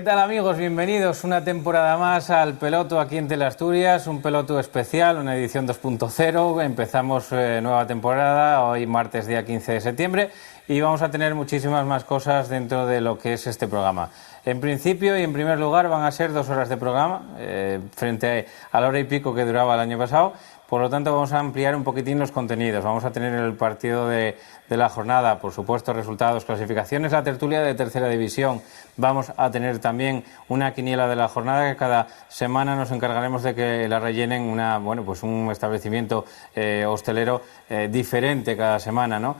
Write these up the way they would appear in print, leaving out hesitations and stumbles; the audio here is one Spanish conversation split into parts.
¿Qué tal, amigos? Bienvenidos una temporada más al Peloto aquí en Teleasturias, un Peloto especial, una edición 2.0. Empezamos nueva temporada, hoy martes día 15 de septiembre, y vamos a tener muchísimas más cosas dentro de lo que es este programa. En principio y en primer lugar van a ser 2 horas de programa, frente a la hora y pico que duraba el año pasado. Por lo tanto, vamos a ampliar un poquitín los contenidos. Vamos a tener el partido de la jornada, por supuesto, resultados, clasificaciones, la tertulia de tercera división. Vamos a tener también una quiniela de la jornada que cada semana nos encargaremos de que la rellenen un establecimiento hostelero diferente cada semana, ¿no?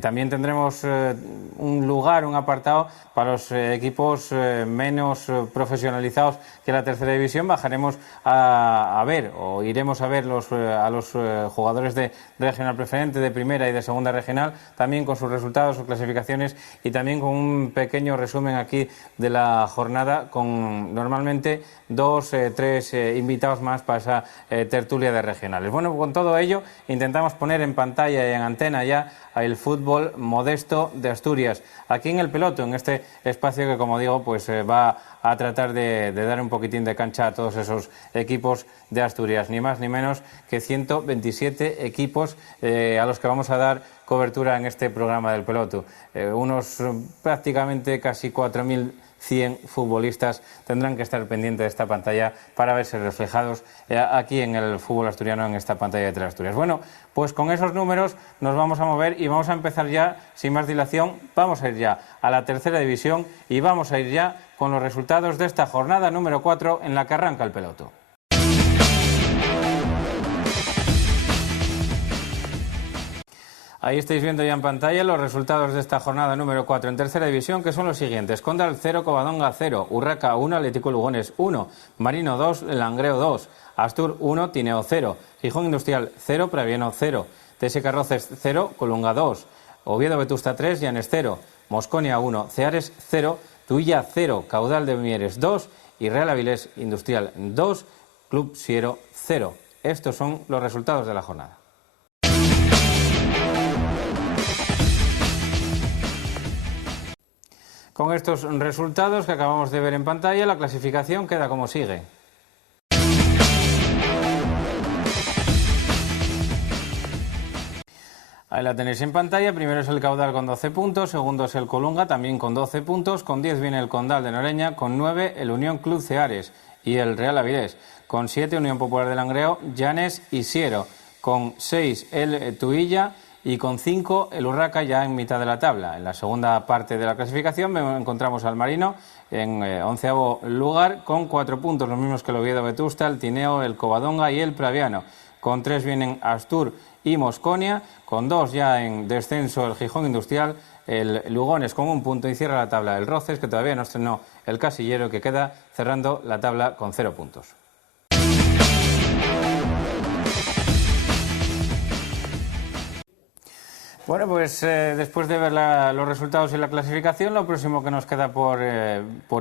También tendremos un lugar, un apartado para los equipos menos profesionalizados que la tercera división. Bajaremos a ver, o iremos a ver a los jugadores de regional preferente, de primera y de segunda regional, también con sus resultados, sus clasificaciones, y también con un pequeño resumen aquí de la jornada, con normalmente 2, 3 invitados más para esa tertulia de regionales. Bueno, con todo ello intentamos poner en pantalla y en antena ya el fútbol modesto de Asturias, aquí en el Peloto, en este espacio que, como digo, pues va a tratar de dar un poquitín de cancha a todos esos equipos de Asturias, ni más ni menos que 127 equipos a los que vamos a dar cobertura en este programa del Peloto. Unos prácticamente casi 4.100 futbolistas tendrán que estar pendientes de esta pantalla para verse reflejados aquí en el fútbol asturiano, en esta pantalla de Teleasturias. Bueno, pues con esos números nos vamos a mover y vamos a empezar ya, sin más dilación. Vamos a ir ya a la tercera división y vamos a ir ya con los resultados de esta jornada número 4 en la que arranca el Peloto. Ahí estáis viendo ya en pantalla los resultados de esta jornada número 4 en tercera división, que son los siguientes: Condal 0, Covadonga 0, Urraca 1, Atlético Lugones 1, Marino 2, Langreo 2, Astur 1, Tineo 0, Gijón Industrial 0, Praviano 0, TS Carroces 0, Colunga 2, Oviedo Vetusta 3, Llanes 0, Mosconia 1, Ceares 0, Tuilla 0, Caudal de Mieres 2 y Real Avilés Industrial 2, Club Siero 0. Estos son los resultados de la jornada. Con estos resultados que acabamos de ver en pantalla, la clasificación queda como sigue. Ahí la tenéis en pantalla. Primero es el Caudal con 12 puntos, segundo es el Colunga también con 12 puntos, con 10 viene el Condal de Noreña, con 9 el Unión Club Ceares y el Real Avilés, con 7 Unión Popular de Langreo, Llanes y Siero, con 6 el Tuilla y con 5 el Urraca, ya en mitad de la tabla. En la segunda parte de la clasificación encontramos al Marino en 11º lugar con 4 puntos, los mismos que el Oviedo Vetusta, el Tineo, el Covadonga y el Praviano. Con 3 vienen Astur y Mosconia, con 2 ya en descenso el Gijón Industrial, el Lugones con 1 punto, y cierra la tabla el Roces, que todavía no estrenó el Casillero, que queda cerrando la tabla con 0 puntos. Bueno, pues después de ver los resultados y la clasificación, lo próximo que nos queda por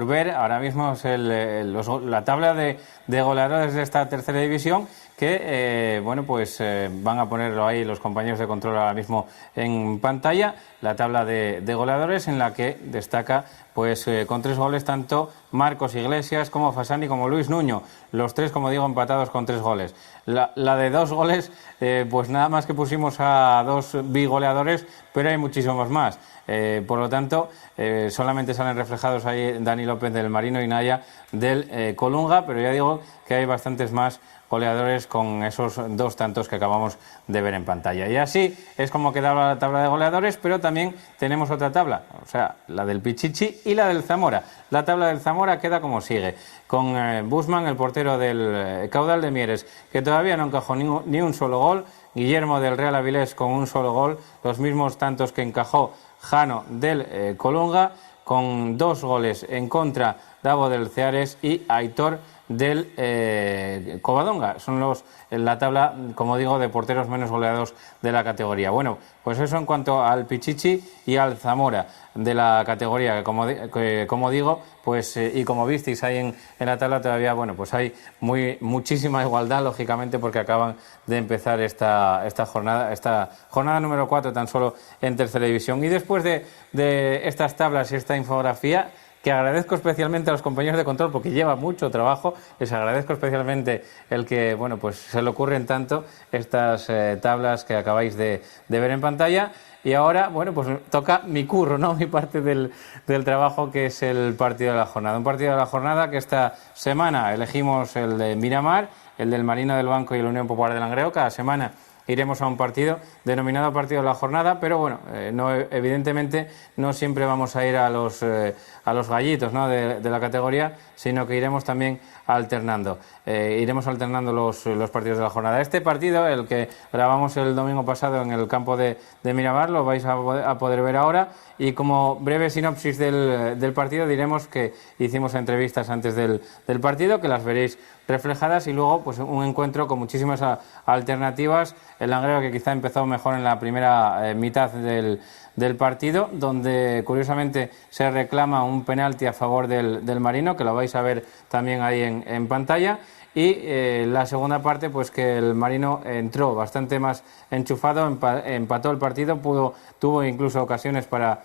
ver ahora mismo es la tabla de goleadores de esta tercera división, que van a ponerlo ahí los compañeros de control ahora mismo en pantalla. La tabla de goleadores, en la que destaca con 3 goles tanto Marcos Iglesias como Fasani como Luis Nuño, los 3, como digo, empatados con 3 goles. La de 2 goles, pues nada más que pusimos a 2 bigoleadores, pero hay muchísimos más. Por lo tanto, solamente salen reflejados ahí Dani López del Marino y Naya del Colunga, pero ya digo que hay bastantes más goleadores con esos 2 tantos que acabamos de ver en pantalla. Y así es como quedaba la tabla de goleadores, pero también tenemos otra tabla, o sea, la del Pichichi y la del Zamora. La tabla del Zamora queda como sigue, con Busman, el portero del Caudal de Mieres, que todavía no encajó ni un solo gol, Guillermo del Real Avilés con 1 solo gol, los mismos tantos que encajó Jano del Colunga, con 2 goles en contra, Davo del Ceares y Aitor del Covadonga. Son la tabla, como digo, de porteros menos goleados de la categoría. Bueno, pues eso en cuanto al Pichichi y al Zamora de la categoría, que como digo, pues y como visteis ahí en la tabla todavía, bueno, pues hay muchísima igualdad, lógicamente, porque acaban de empezar esta jornada número 4 tan solo en tercera división. Y después de estas tablas y esta infografía, que agradezco especialmente a los compañeros de control porque lleva mucho trabajo. Les agradezco especialmente el que, bueno, pues se le ocurren tanto estas tablas que acabáis de ver en pantalla. Y ahora, bueno, pues toca mi curro, ¿no? Mi parte del trabajo, que es el partido de la jornada. Un partido de la jornada que esta semana elegimos el de Miramar, el del Marino del Banco y el Unión Popular de Langreo. Cada semana iremos a un partido denominado partido de la jornada, pero bueno, evidentemente no siempre vamos a ir a los gallitos, ¿no?, de la categoría, sino que iremos también alternando. Iremos alternando los partidos de la jornada. Este partido, el que grabamos el domingo pasado en el campo de Miramar, lo vais a poder ver ahora. Y como breve sinopsis del partido, diremos que hicimos entrevistas antes del partido, que las veréis reflejadas, y luego pues un encuentro con muchísimas alternativas. El Langreo, que quizá empezó mejor en la primera mitad del partido, donde curiosamente se reclama un penalti a favor del Marino, que lo vais a ver también ahí en pantalla. Y la segunda parte, pues que el Marino entró bastante más enchufado, empató el partido, tuvo incluso ocasiones para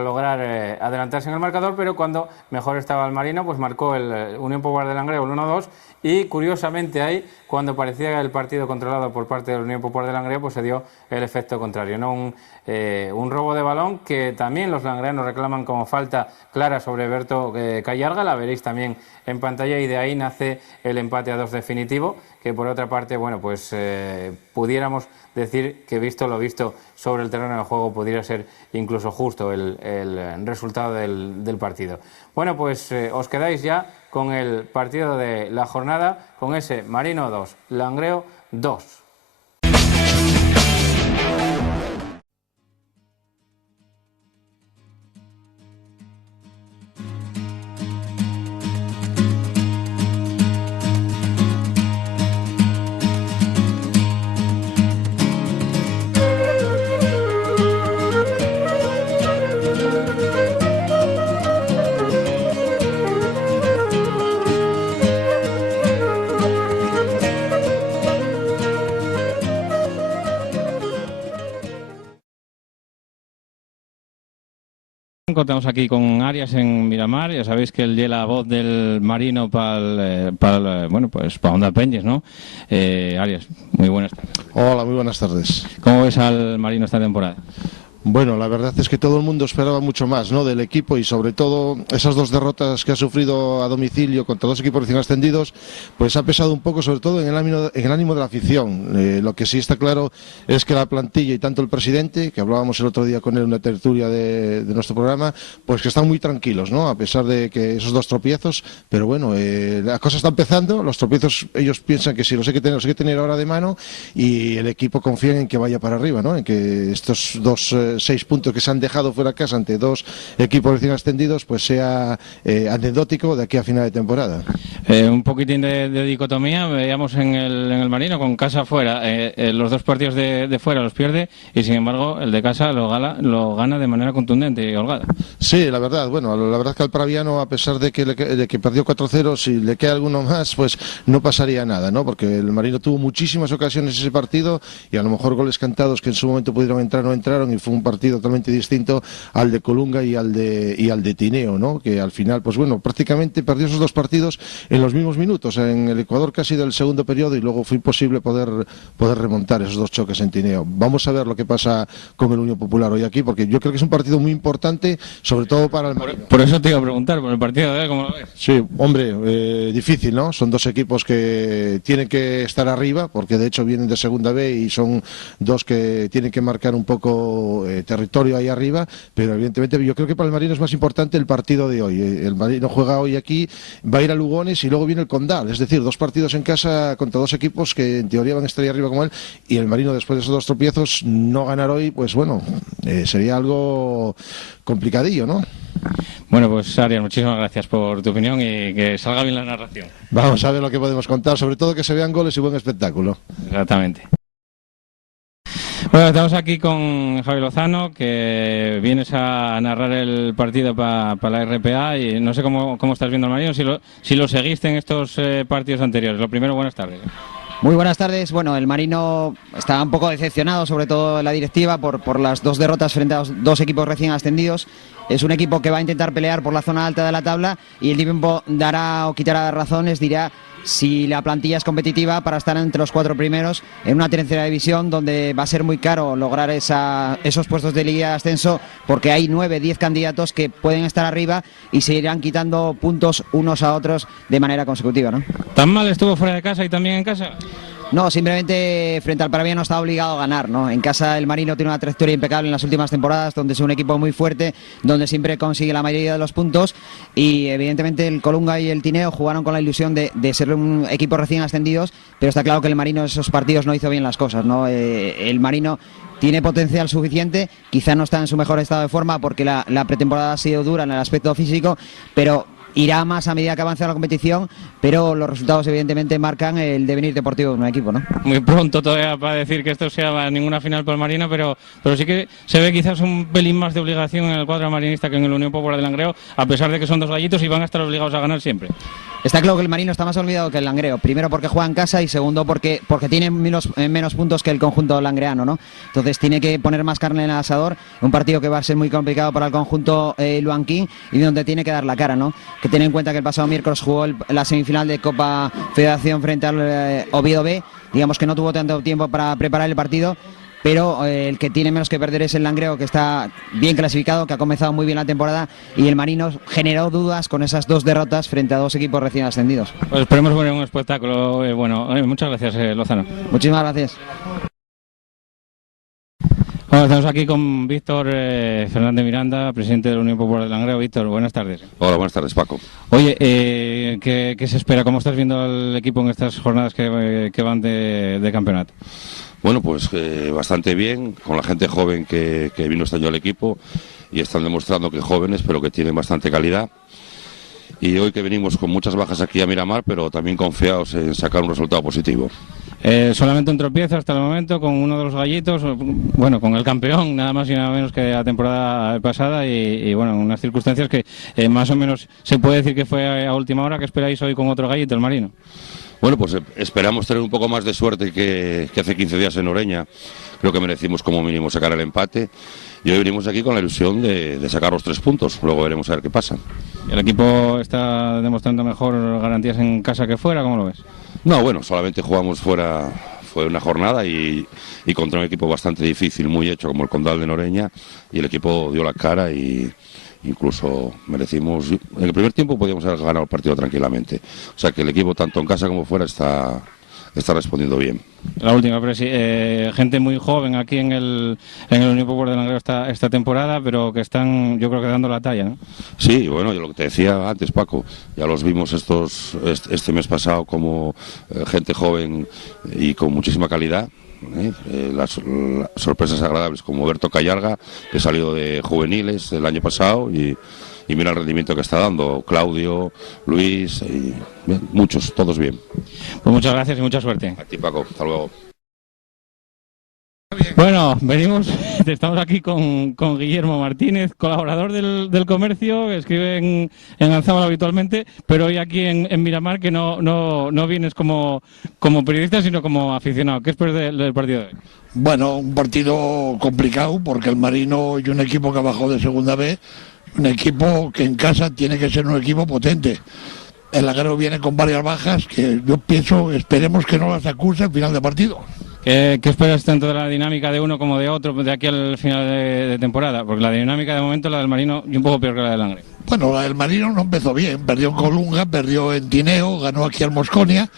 lograr adelantarse en el marcador, pero cuando mejor estaba el Marino, pues marcó el Unión Popular de Langreo el 1-2, y curiosamente ahí, cuando parecía el partido controlado por parte del Unión Popular de Langreo, pues se dio el efecto contrario, ¿no? Un robo de balón que también los langreanos reclaman como falta clara sobre Berto Callarga, la veréis también en pantalla, y de ahí nace el empate a 2 definitivo, que por otra parte, bueno, pues pudiéramos decir que, visto lo visto sobre el terreno de juego, pudiera ser incluso justo el resultado del partido. Bueno, pues os quedáis ya con el partido de la jornada, con ese Marino 2, Langreo 2. Estamos aquí con Arias en Miramar. Ya sabéis que él lleva la voz del Marino para bueno, pues para Onda Peñes, ¿no? Arias, muy buenas tardes. Hola, muy buenas tardes. ¿Cómo ves al Marino esta temporada? Bueno, la verdad es que todo el mundo esperaba mucho más, ¿no?, del equipo, y sobre todo esas dos derrotas que ha sufrido a domicilio contra dos equipos recién ascendidos, pues ha pesado un poco, sobre todo en el ánimo de la afición. Lo que sí está claro es que la plantilla, y tanto el presidente, que hablábamos el otro día con él en una tertulia de nuestro programa, pues que están muy tranquilos, ¿no?, a pesar de que esos dos tropiezos, pero bueno, la cosa está empezando. Los tropiezos ellos piensan que sí, los hay que tener ahora de mano, y el equipo confía en que vaya para arriba, ¿no?, en que estos 6 puntos que se han dejado fuera de casa ante dos equipos recién ascendidos, pues sea anecdótico de aquí a final de temporada. Un poquitín de dicotomía veíamos en el Marino, con casa fuera. Los dos partidos de fuera los pierde, y sin embargo el de casa lo gana de manera contundente y holgada. Sí, la verdad, bueno, la verdad es que al Praviano, a pesar de que perdió 4-0, si le queda alguno más, pues no pasaría nada, ¿no?, porque el Marino tuvo muchísimas ocasiones ese partido, y a lo mejor goles cantados que en su momento pudieron entrar no entraron, y fue un partido totalmente distinto al de Colunga y al de Tineo, ¿no?, que al final, pues bueno, prácticamente perdió esos dos partidos en los mismos minutos. En el Ecuador casi del segundo periodo, y luego fue imposible poder remontar esos dos choques en Tineo. Vamos a ver lo que pasa con el Unión Popular hoy aquí, porque yo creo que es un partido muy importante, sobre todo para el Marino. Por eso te iba a preguntar, por el partido de hoy, ¿cómo lo ves? Sí, hombre, difícil, ¿no? Son dos equipos que tienen que estar arriba, porque de hecho vienen de segunda B, y son dos que tienen que marcar un poco territorio ahí arriba, pero evidentemente yo creo que para el Marino es más importante el partido de hoy. El Marino juega hoy aquí, va a ir a Lugones y luego viene el Condal, es decir, dos partidos en casa contra dos equipos que en teoría van a estar ahí arriba como él, y el Marino, después de esos dos tropiezos, no ganar hoy, pues bueno, sería algo complicadillo, ¿no? Bueno, pues Arias, muchísimas gracias por tu opinión, y que salga bien la narración. Vamos a ver lo que podemos contar, sobre todo que se vean goles y buen espectáculo. Exactamente. Bueno, estamos aquí con Javi Lozano, que vienes a narrar el partido para la RPA, y no sé cómo estás viendo al Marino, si lo seguiste en estos partidos anteriores. Lo primero, buenas tardes. Muy buenas tardes. Bueno, el Marino está un poco decepcionado, sobre todo la directiva, por las dos derrotas frente a los dos equipos recién ascendidos. Es un equipo que va a intentar pelear por la zona alta de la tabla y el tiempo dará o quitará razones, dirá si la plantilla es competitiva para estar entre los 4 primeros en una tercera división donde va a ser muy caro lograr esos puestos de liga de ascenso, porque hay 9, 10 candidatos que pueden estar arriba y se irán quitando puntos unos a otros de manera consecutiva, ¿no? ¿Tan mal estuvo fuera de casa y también en casa? No, simplemente frente al Parabiano está obligado a ganar, ¿no? En casa el Marino tiene una trayectoria impecable en las últimas temporadas, donde es un equipo muy fuerte, donde siempre consigue la mayoría de los puntos, y evidentemente el Colunga y el Tineo jugaron con la ilusión de ser un equipo recién ascendidos, pero está claro que el Marino en esos partidos no hizo bien las cosas, ¿no? El Marino tiene potencial suficiente, quizá no está en su mejor estado de forma porque la pretemporada ha sido dura en el aspecto físico, pero irá más a medida que avance la competición, pero los resultados evidentemente marcan el devenir deportivo de un equipo, ¿no? Muy pronto todavía para decir que esto sea ninguna final para el Marino, pero sí que se ve quizás un pelín más de obligación en el cuadro marinista que en el Unión Popular de Langreo, a pesar de que son dos gallitos y van a estar obligados a ganar siempre. Está claro que el Marino está más olvidado que el Langreo, primero porque juega en casa y segundo porque tiene menos puntos que el conjunto langreano, ¿no? Entonces tiene que poner más carne en el asador, un partido que va a ser muy complicado para el conjunto luanquín y donde tiene que dar la cara, ¿no? Que ten en cuenta que el pasado miércoles jugó la semifinal de Copa Federación frente al Oviedo B, digamos que no tuvo tanto tiempo para preparar el partido, pero el que tiene menos que perder es el Langreo, que está bien clasificado, que ha comenzado muy bien la temporada, y el Marino generó dudas con esas dos derrotas frente a dos equipos recién ascendidos. Pues esperemos ver un espectáculo bueno. Muchas gracias, Lozano. Muchísimas gracias. Bueno, estamos aquí con Víctor Fernández Miranda, presidente de la Unión Popular de Langreo. Víctor, buenas tardes. Hola, buenas tardes, Paco. Oye, ¿qué se espera? ¿Cómo estás viendo al equipo en estas jornadas que van de campeonato? Bueno, pues bastante bien, con la gente joven que vino este año al equipo, y están demostrando que jóvenes, pero que tienen bastante calidad. Y hoy que venimos con muchas bajas aquí a Miramar, pero también confiados en sacar un resultado positivo. Solamente un tropiezo hasta el momento con uno de los gallitos, bueno, con el campeón, nada más y nada menos que la temporada pasada, y bueno, unas circunstancias que más o menos se puede decir que fue a última hora. ¿Qué esperáis hoy con otro gallito, el Marino? Bueno, pues esperamos tener un poco más de suerte que hace 15 días en Oreña. Creo que merecimos como mínimo sacar el empate. Y hoy venimos aquí con la ilusión de sacar los 3 puntos. Luego veremos a ver qué pasa. ¿El equipo está demostrando mejor garantías en casa que fuera? ¿Cómo lo ves? No, bueno, solamente jugamos fuera. Fue una jornada y contra un equipo bastante difícil, muy hecho como el Condal de Noreña. Y el equipo dio la cara y incluso merecimos. En el primer tiempo podíamos haber ganado el partido tranquilamente. O sea que el equipo, tanto en casa como fuera, está respondiendo bien. La última, pero sí, gente muy joven aquí en el Unión Popular de Langreo esta temporada, pero que están, yo creo que dando la talla, ¿no? Sí, bueno, yo lo que te decía antes, Paco, ya los vimos este mes pasado como gente joven y con muchísima calidad. Las sorpresas agradables como Berto Callarga, que salió de juveniles el año pasado, y mira el rendimiento que está dando Claudio, Luis, y bien, muchos, todos bien. Pues muchas gracias y mucha suerte. A ti, Paco, hasta luego. Bueno, estamos aquí con Guillermo Martínez, colaborador del Comercio, que escribe en Alzábal habitualmente, pero hoy aquí en Miramar, que no vienes como periodista, sino como aficionado. ¿Qué esperas del partido de hoy? Bueno, un partido complicado, porque el Marino y un equipo que bajó de segunda B, un equipo que en casa tiene que ser un equipo potente. El Langreo viene con varias bajas que yo pienso, esperemos que no las acuse al final de partido. ¿Qué esperas tanto de la dinámica de uno como de otro de aquí al final de temporada? Porque la dinámica de momento, la del Marino, y un poco peor que la del Langreo. Bueno, la del Marino no empezó bien, perdió en Colunga, perdió en Tineo, ganó aquí al Mosconia,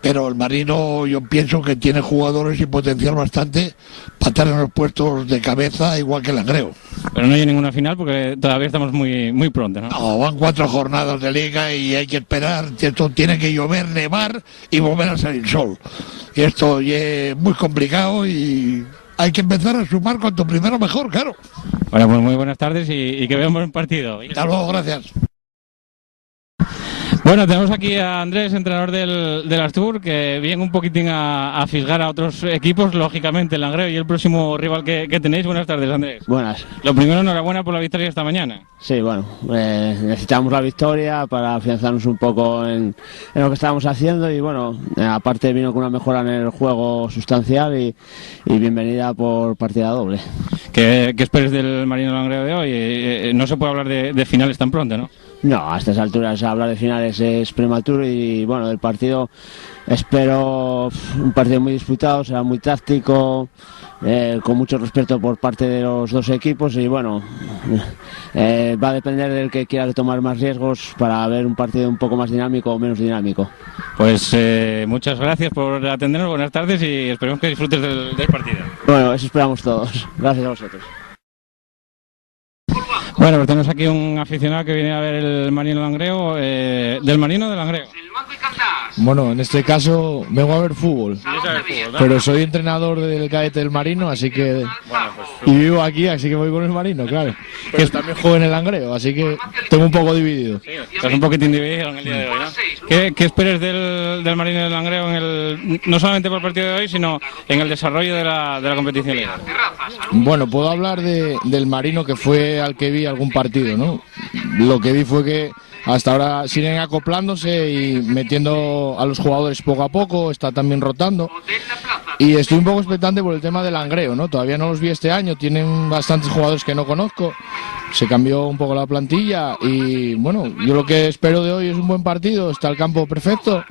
pero el Marino yo pienso que tiene jugadores y potencial bastante para estar en los puestos de cabeza, igual que el Langreo. Pero no hay ninguna final porque todavía estamos muy pronto, ¿no? No, van 4 jornadas de liga y hay que esperar, esto tiene que llover, nevar y volver a salir sol. Y esto es muy complicado y hay que empezar a sumar cuanto primero mejor, claro. Bueno, pues muy buenas tardes y que veamos el partido. Hasta luego, gracias. Bueno, tenemos aquí a Andrés, entrenador del Astur, que viene un poquitín a fisgar a otros equipos, lógicamente, el Langreo y el próximo rival que tenéis. Buenas tardes, Andrés. Buenas. Lo primero, enhorabuena por la victoria esta mañana. Sí, bueno, necesitamos la victoria para afianzarnos un poco en lo que estábamos haciendo y bueno, aparte vino con una mejora en el juego sustancial y bienvenida por partida doble. ¿Qué esperes del Marino Langreo de hoy? No se puede hablar de finales tan pronto, ¿no? No, a estas alturas hablar de finales es prematuro y bueno, del partido espero un partido muy disputado, será muy táctico, con mucho respeto por parte de los dos equipos y bueno, va a depender del que quiera tomar más riesgos para ver un partido un poco más dinámico o menos dinámico. Pues muchas gracias por atendernos, buenas tardes y esperemos que disfrutes del partido. Bueno, eso esperamos todos. Gracias a vosotros. Bueno, pues tenemos aquí un aficionado que viene a ver el Marino Langreo, del Marino de Langreo. Bueno, en este caso vengo a ver fútbol, pero soy entrenador del cadete del Marino, así que y vivo aquí, así que voy con el Marino, claro. Pero también juego en el Langreo, así que tengo un poco dividido. Sí, estás un poquitín dividido en el día de hoy, ¿no? ¿Qué esperes del Marino del Langreo no solamente por el partido de hoy, sino en el desarrollo de la competición liga? Bueno, puedo hablar del Marino, que fue al que vi algún partido, ¿no? Lo que vi fue que hasta ahora siguen acoplándose y metiendo a los jugadores poco a poco, está también rotando. Y estoy un poco expectante por el tema del Langreo, ¿no? Todavía no los vi este año, tienen bastantes jugadores que no conozco. Se cambió un poco la plantilla y bueno, yo lo que espero de hoy es un buen partido, está el campo perfecto.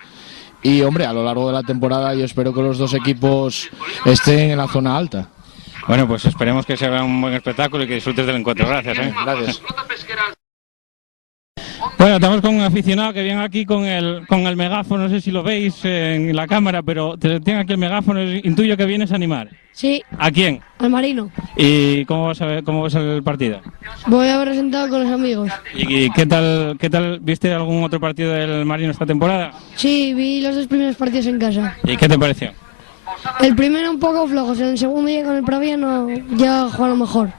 Y hombre, a lo largo de la temporada yo espero que los dos equipos estén en la zona alta. Bueno, pues esperemos que sea un buen espectáculo y que disfrutes del encuentro. Gracias. Gracias. Bueno, estamos con un aficionado que viene aquí con el megáfono, no sé si lo veis en la cámara, pero tiene aquí el megáfono, intuyo que vienes a animar. Sí. ¿A quién? Al Marino. ¿Y cómo ves el partido? Voy a haber sentado con los amigos. ¿Y qué tal? ¿Viste algún otro partido del Marino esta temporada? Sí, vi los dos primeros partidos en casa. ¿Y qué te pareció? El primero un poco flojo, el segundo ya con el Pravia ya jugaron mejor.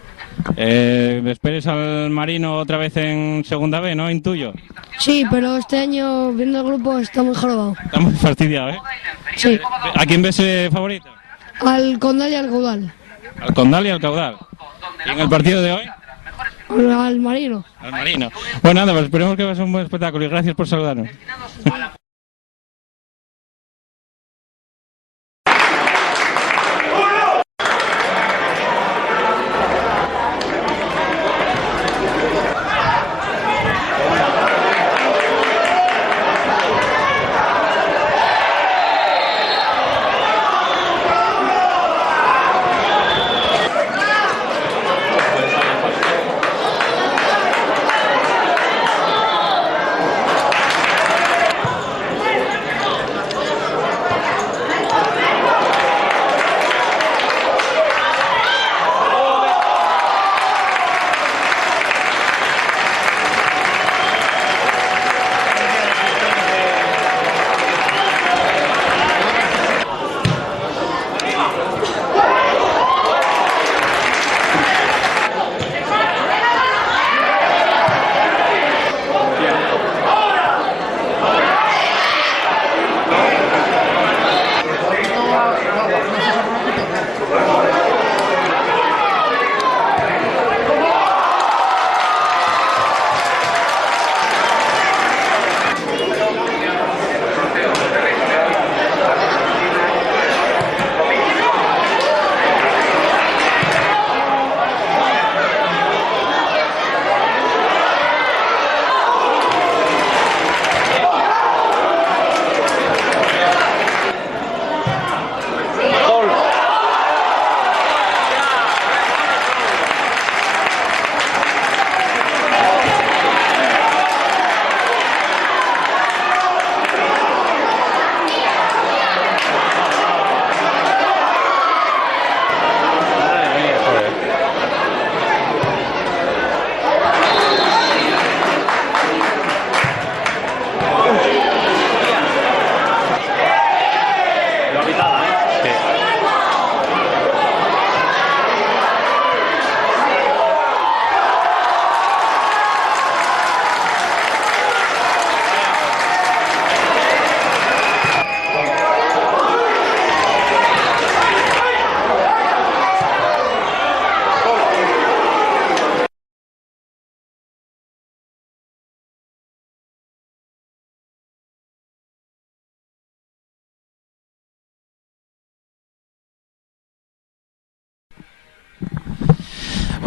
¿Esperes al Marino otra vez en segunda B, no? Intuyo. Sí, pero este año, viendo el grupo, está muy jorobado. Está muy fastidiado, ¿eh? Sí. ¿A quién ves favorito? Al Condal y al Caudal. Al Condal y al Caudal. ¿Y en el partido de hoy? Al Marino. Al Marino. Bueno, nada, pues esperemos que va a ser un buen espectáculo y gracias por saludarnos.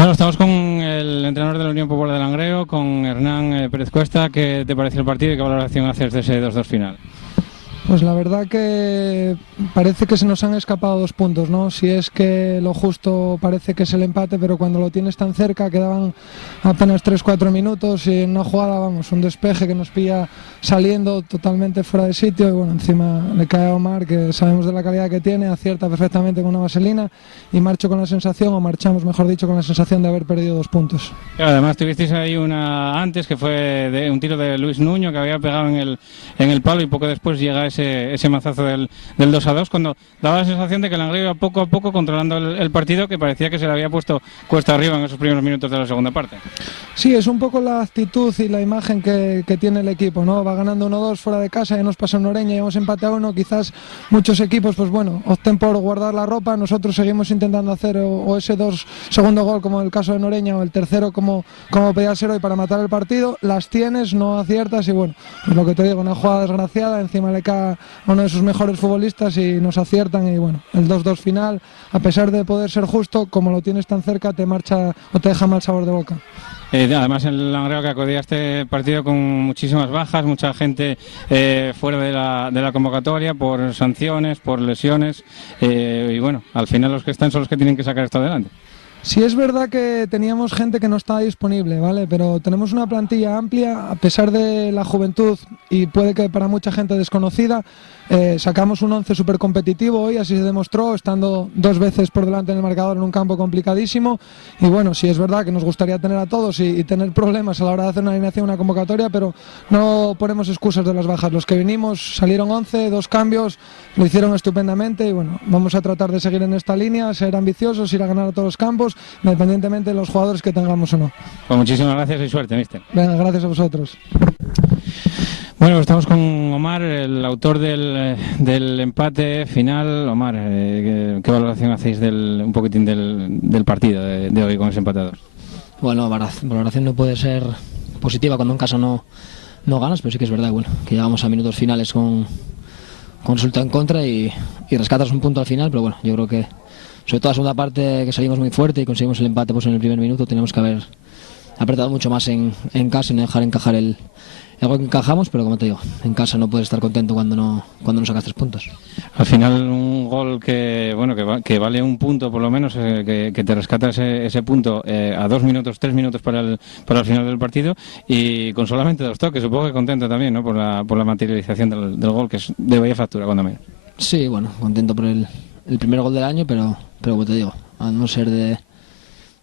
Bueno, estamos con el entrenador de la Unión Popular de Langreo, con Hernán Pérez Cuesta. ¿Qué te pareció el partido y qué valoración haces de ese 2-2 final? Pues la verdad que parece que se nos han escapado 2 puntos, ¿no? Si es que lo justo parece que es el empate, pero cuando lo tienes tan cerca, quedaban apenas 3-4 minutos y en una jugada, vamos, un despeje que nos pilla saliendo totalmente fuera de sitio y bueno, encima le cae a Omar, que sabemos de la calidad que tiene, acierta perfectamente con una vaselina y marcho con la sensación, o marchamos mejor dicho, con la sensación de haber perdido 2 puntos. Además tuvisteis ahí una antes que fue de un tiro de Luis Nuño que había pegado en el palo y poco después llega ese mazazo del 2-2, cuando daba la sensación de que el Langreo iba poco a poco controlando el partido, que parecía que se le había puesto cuesta arriba en esos primeros minutos de la segunda parte. Sí, es un poco la actitud y la imagen que tiene el equipo, ¿no? Va ganando 1-2 fuera de casa, ya nos pasa en Oreña, llevamos empate a 1, quizás muchos equipos, pues bueno, opten por guardar la ropa, nosotros seguimos intentando hacer o ese segundo gol como el caso de Noreña o el tercero como pedía ser hoy para matar el partido, las tienes, no aciertas y bueno, pues lo que te digo, una jugada desgraciada, encima le cae a uno de sus mejores futbolistas y nos aciertan y bueno, el 2-2 final, a pesar de poder ser justo, como lo tienes tan cerca te marcha o te deja mal sabor de boca. Además el Langreo que acudía a este partido con muchísimas bajas, mucha gente fuera de la convocatoria por sanciones, por lesiones y bueno, al final los que están son los que tienen que sacar esto adelante. Sí, es verdad que teníamos gente que no estaba disponible, ¿vale? Pero tenemos una plantilla amplia, a pesar de la juventud y puede que para mucha gente desconocida, sacamos un 11 súper competitivo hoy, así se demostró, estando 2 veces por delante en el marcador en un campo complicadísimo. Y bueno, sí es verdad que nos gustaría tener a todos y tener problemas a la hora de hacer una alineación, una convocatoria, pero no ponemos excusas de las bajas. Los que vinimos salieron 11, 2 cambios, lo hicieron estupendamente y bueno, vamos a tratar de seguir en esta línea, ser ambiciosos, ir a ganar a todos los campos, independientemente de los jugadores que tengamos o no. Pues muchísimas gracias y suerte, mister. Venga, gracias a vosotros. Bueno, estamos con Omar, el autor del empate final. Omar, ¿qué valoración hacéis un poquitín del partido de hoy con ese empate a 2? Bueno, la valoración no puede ser positiva cuando en casa no ganas, pero sí que es verdad que llegamos a minutos finales con resultado en contra y rescatas un punto al final, pero bueno, yo creo que sobre todo la segunda parte que salimos muy fuerte y conseguimos el empate pues en el primer minuto, teníamos que haber apretado mucho más en casa y no dejar encajar el gol que encajamos, pero como te digo, en casa no puedes estar contento cuando no sacas 3 puntos. Al final un gol que vale un punto por lo menos, que te rescata ese punto a 2 minutos, 3 minutos para el final del partido y con solamente 2 toques, supongo que contento también, ¿no? por la materialización del gol, que es de vaya factura cuando menos. Sí, bueno, contento por el primer gol del año, pero como te digo, a no ser de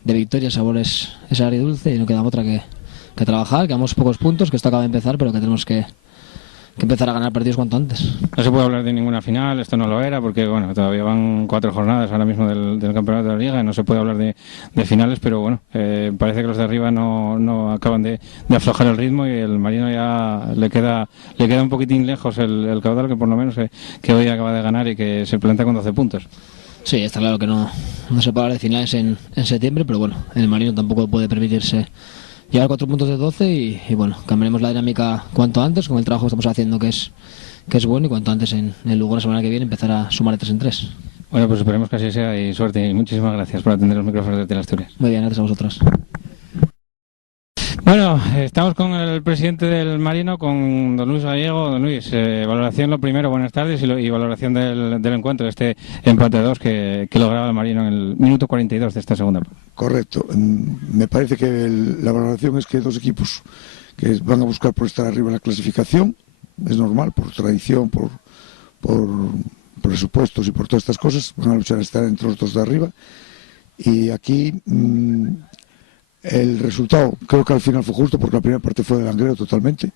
victoria, sabor es agridulce y no queda otra que trabajar, que damos pocos puntos, que esto acaba de empezar, pero que tenemos que empezar a ganar partidos cuanto antes. No se puede hablar de ninguna final, esto no lo era, porque bueno, todavía van 4 jornadas ahora mismo del campeonato de la Liga y no se puede hablar de finales, pero bueno, parece que los de arriba no acaban de aflojar el ritmo y el Marino ya le queda un poquitín lejos el caudal, que por lo menos que hoy acaba de ganar y que se planta con 12 puntos. Sí, está claro que no se puede hablar de finales en septiembre, pero bueno, el Marino tampoco puede permitirse llegar 4 puntos de 12 y bueno, cambiaremos la dinámica cuanto antes con el trabajo que estamos haciendo que es bueno y cuanto antes en Lugo la semana que viene empezar a sumar de 3 en 3. Bueno, pues esperemos que así sea y suerte y muchísimas gracias por atender los micrófonos de Teleasturias. Muy bien, gracias a vosotros. Bueno, estamos con el presidente del Marino, con don Luis Gallego. Don Luis, valoración lo primero, buenas tardes, y valoración del encuentro, de este empate a 2 que lograba el Marino en el minuto 42 de esta segunda parte. Correcto. Me parece que la valoración es que 2 equipos que van a buscar por estar arriba en la clasificación, es normal, por tradición, por presupuestos y por todas estas cosas, van a luchar a estar entre los 2 de arriba. Y aquí el resultado creo que al final fue justo, porque la primera parte fue del Langreo totalmente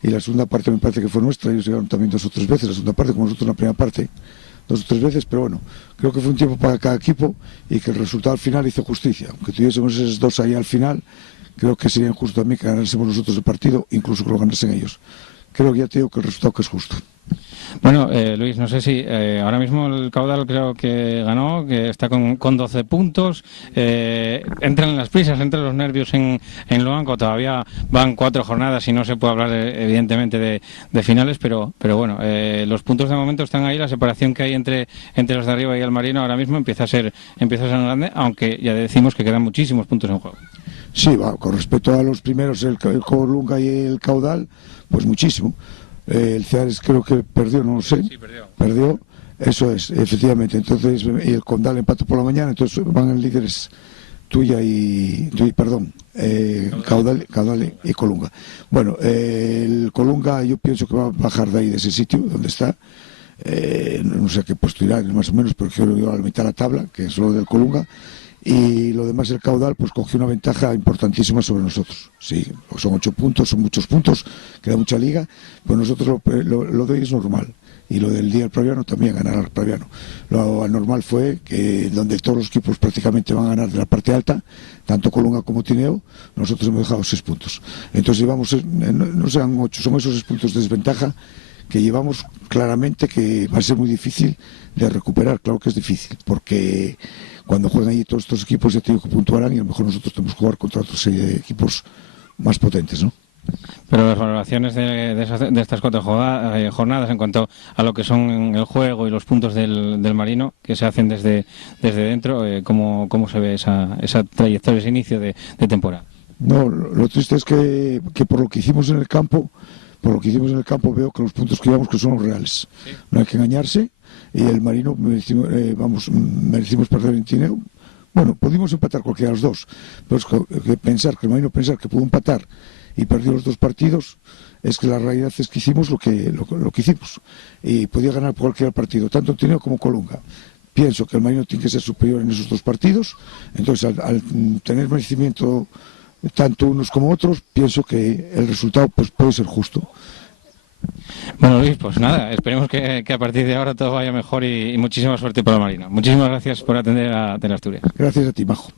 y la segunda parte me parece que fue nuestra. Ellos llegaron también 2 o 3 veces, la segunda parte como nosotros en la primera parte 2 o 3 veces, pero bueno, creo que fue un tiempo para cada equipo y que el resultado al final hizo justicia. Aunque tuviésemos esos 2 ahí al final, creo que sería injusto también que ganásemos nosotros el partido, incluso que lo ganasen ellos. Creo que ya te digo que el resultado que es justo. Bueno, Luis, no sé si ahora mismo el Caudal creo que ganó, que está con 12 puntos. Entran las prisas, entran los nervios en Loanco. Todavía van 4 jornadas y no se puede hablar evidentemente de finales, pero bueno, los puntos de momento están ahí. La separación que hay entre los de arriba y el Marino ahora mismo empieza a ser grande, aunque ya decimos que quedan muchísimos puntos en juego. Sí, con respecto a los primeros, el Colunga y el Caudal, pues muchísimo. El Ceares creo que perdió, no lo sé. Sí, perdió. Eso es, efectivamente. Entonces, y el Condal empató por la mañana, entonces van en líderes Caudal y Colunga. Bueno, el Colunga yo pienso que va a bajar de ahí, de ese sitio donde está. No sé a qué puesto irá, más o menos, pero creo que va a la mitad de la tabla, que es lo del Colunga. Y lo demás, el Caudal, pues cogió una ventaja importantísima sobre nosotros. Sí, son 8 puntos, son muchos puntos, queda mucha liga, pues nosotros lo de hoy es normal. Y lo del día del Praviano también, ganar al Praviano. Lo anormal fue que donde todos los equipos prácticamente van a ganar de la parte alta, tanto Colunga como Tineo, nosotros hemos dejado 6 puntos. Entonces llevamos, no sean 8, son esos 6 puntos de desventaja que llevamos claramente, que va a ser muy difícil de recuperar. Claro que es difícil, porque cuando juegan allí todos estos equipos ya te digo que puntuarán y a lo mejor nosotros tenemos que jugar contra otra serie de equipos más potentes, ¿no? Pero las valoraciones de estas 4 jornadas en cuanto a lo que son el juego y los puntos del Marino, que se hacen desde dentro, ¿cómo se ve esa trayectoria, ese inicio de temporada? No, lo triste es que por lo que hicimos en el campo, veo que los puntos que llevamos que son los reales. ¿Sí? No hay que engañarse. Y el Marino merecimos perder en Tineo. Bueno, pudimos empatar cualquiera de los dos, pero es que el Marino pensar que pudo empatar y perdió los 2 partidos, es que la realidad es que hicimos lo que hicimos y podía ganar cualquier partido, tanto en Tineo como Colunga. Pienso que el Marino tiene que ser superior en esos 2 partidos, entonces al tener merecimiento tanto unos como otros, pienso que el resultado pues puede ser justo. Bueno, Luis, pues nada, esperemos que a partir de ahora todo vaya mejor y muchísima suerte para el Marino. Muchísimas gracias por atender a Teleasturias. Gracias a ti, Majo.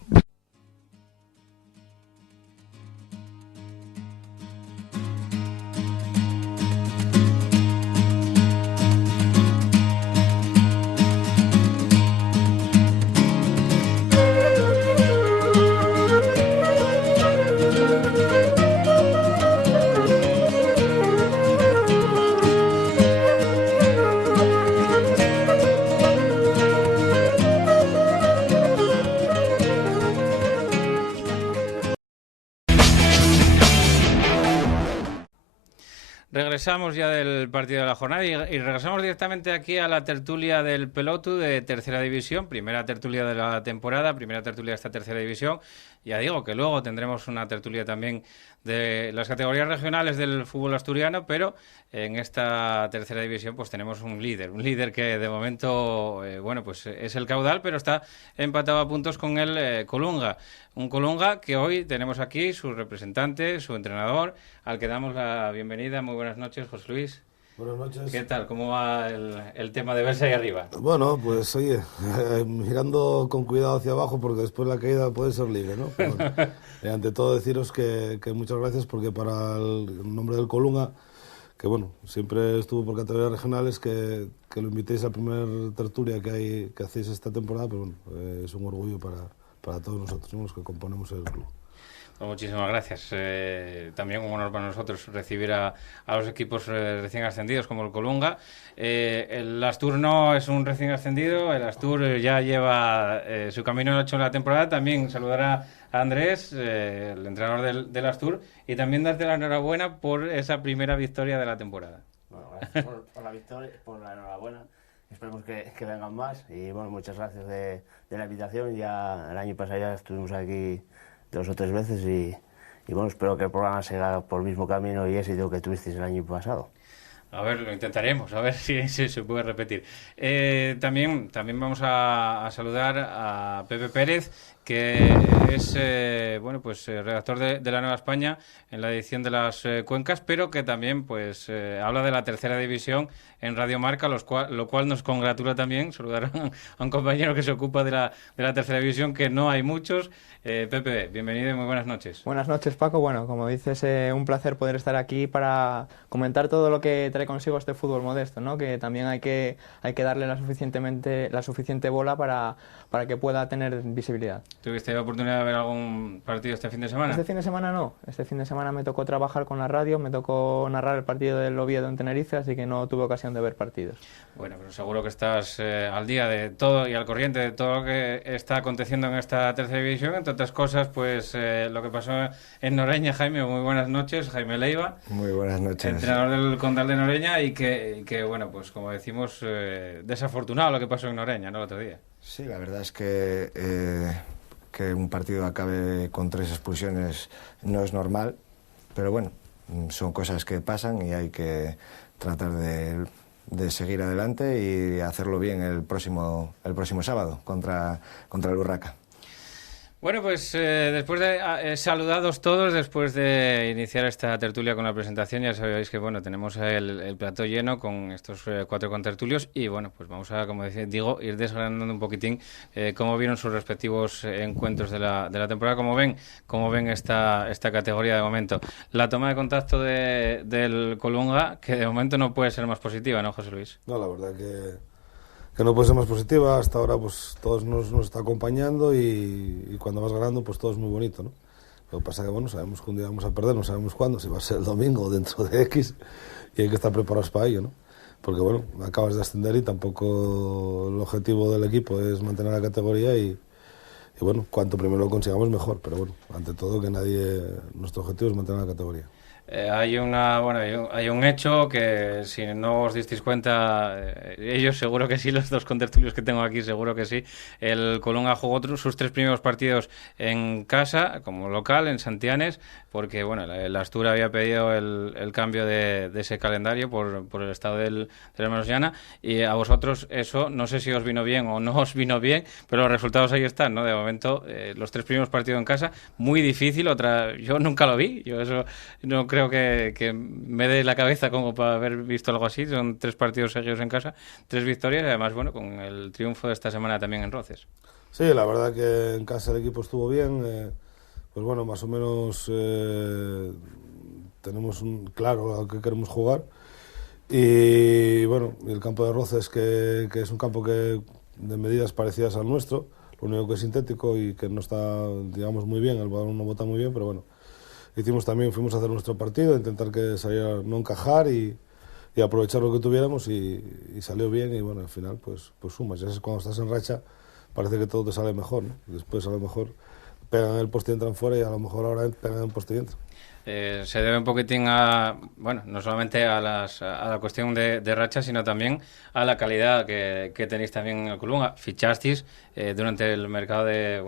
Regresamos ya del partido de la jornada y regresamos directamente aquí a la tertulia del Pelotu de Tercera División, primera tertulia de la temporada, primera tertulia de esta Tercera División. Ya digo que luego tendremos una tertulia también de las categorías regionales del fútbol asturiano, pero en esta Tercera División pues tenemos un líder que de momento pues es el Caudal, pero está empatado a puntos con el Colunga. Un Colunga que hoy tenemos aquí su representante, su entrenador, al que damos la bienvenida. Muy buenas noches, José Luis. Buenas noches. ¿Qué tal? ¿Cómo va el tema de verse ahí arriba? Bueno, pues oye, mirando con cuidado hacia abajo porque después la caída puede ser libre, ¿no? Pero, ante todo deciros que muchas gracias porque para el nombre del Colunga, que bueno, siempre estuvo por categorías regionales, que lo invitéis a la primera tertulia que hacéis esta temporada, pero bueno, es un orgullo para todos nosotros, ¿no? Los que componemos el club. Pues muchísimas gracias. También un honor para nosotros recibir a los equipos recién ascendidos como el Colunga. El Astur no es un recién ascendido, el Astur ya lleva su camino hecho en la temporada. También saludar a Andrés, el entrenador del Astur, y también darte la enhorabuena por esa primera victoria de la temporada. Bueno, gracias por la victoria, por la enhorabuena. Esperemos que vengan más y bueno, muchas gracias de la invitación. Ya el año pasado ya estuvimos aquí 2 o 3 veces y bueno, espero que el programa siga por el mismo camino y éxito que tuvisteis el año pasado. A ver, lo intentaremos, a ver si se puede repetir. También vamos a saludar a Pepe Pérez, que es redactor de La Nueva España en la edición de las Cuencas, pero que también habla de la tercera división en Radio Marca, lo cual nos congratula también. Saludar a un compañero que se ocupa de la tercera división, que no hay muchos. Pepe, bienvenido y muy buenas noches. Buenas noches, Paco. Bueno, como dices, un placer poder estar aquí para comentar todo lo que trae consigo este fútbol modesto, ¿no? Que también hay que darle la suficiente bola para que pueda tener visibilidad. ¿Tuviste la oportunidad de ver algún partido este fin de semana? Este fin de semana no. Este fin de semana me tocó trabajar con la radio, me tocó narrar el partido del Oviedo en Tenerife, así que no tuve ocasión de ver partidos. Bueno, pero seguro que estás al día de todo y al corriente de todo lo que está aconteciendo en esta tercera división. Entre otras cosas, lo que pasó en Noreña. Jaime, muy buenas noches. Jaime Leiva. Muy buenas noches. Entrenador del Condal de Noreña y que bueno, pues como decimos, desafortunado lo que pasó en Noreña, ¿no? El otro día. Sí, la verdad es que un partido acabe con 3 expulsiones no es normal, pero bueno, son cosas que pasan y hay que tratar de seguir adelante y hacerlo bien el próximo sábado contra el Urraca. Bueno, pues después de saludados todos, después de iniciar esta tertulia con la presentación, ya sabéis que tenemos el plató lleno con estos 4 contertulios y pues vamos a, como digo, ir desgranando un poquitín cómo vieron sus respectivos encuentros de la temporada, cómo ven esta categoría de momento. La toma de contacto del Colunga, que de momento no puede ser más positiva, ¿no, José Luis? No, la verdad que no puede ser más positiva. Hasta ahora pues todos nos está acompañando y cuando vas ganando pues todo es muy bonito, ¿no? Lo que pasa es que sabemos que un día vamos a perder, no sabemos cuándo, si va a ser el domingo o dentro de X, y hay que estar preparados para ello, ¿no? Porque acabas de ascender y tampoco el objetivo del equipo es mantener la categoría y cuanto primero lo consigamos mejor, pero ante todo nuestro objetivo es mantener la categoría. Hay un hecho que, si no os disteis cuenta, ellos seguro que sí, los 2 contertulios que tengo aquí seguro que sí. El Colunga jugó sus 3 primeros partidos en casa, como local, en Santianes, porque el Astur había pedido el cambio de ese calendario por el estado del Hermanos Llana, y a vosotros eso no sé si os vino bien o no os vino bien, pero los resultados ahí están, ¿no? De momento, los 3 primeros partidos en casa, muy difícil. Yo nunca lo vi, yo eso no creo que me dé la cabeza como para haber visto algo así. Son 3 partidos seguidos en casa, 3 victorias, y además con el triunfo de esta semana también en Roces. Sí, la verdad que en casa el equipo estuvo bien, más o menos tenemos claro a qué queremos jugar, y el campo de Roces que es un campo de medidas parecidas al nuestro, lo único que es sintético y que no está, digamos, muy bien, el balón no bota muy bien, pero fuimos a hacer nuestro partido, intentar que saliera, no encajar y aprovechar lo que tuviéramos, y salió bien, y al final pues sumas. Ya sabes, cuando estás en racha parece que todo te sale mejor, ¿no? Después a lo mejor pegan el poste y entran fuera, y a lo mejor ahora pegan el poste y entran. Se debe un poquitín no solamente a la cuestión de racha, sino también a la calidad que tenéis también en el Colunga. Fichasteis durante el mercado de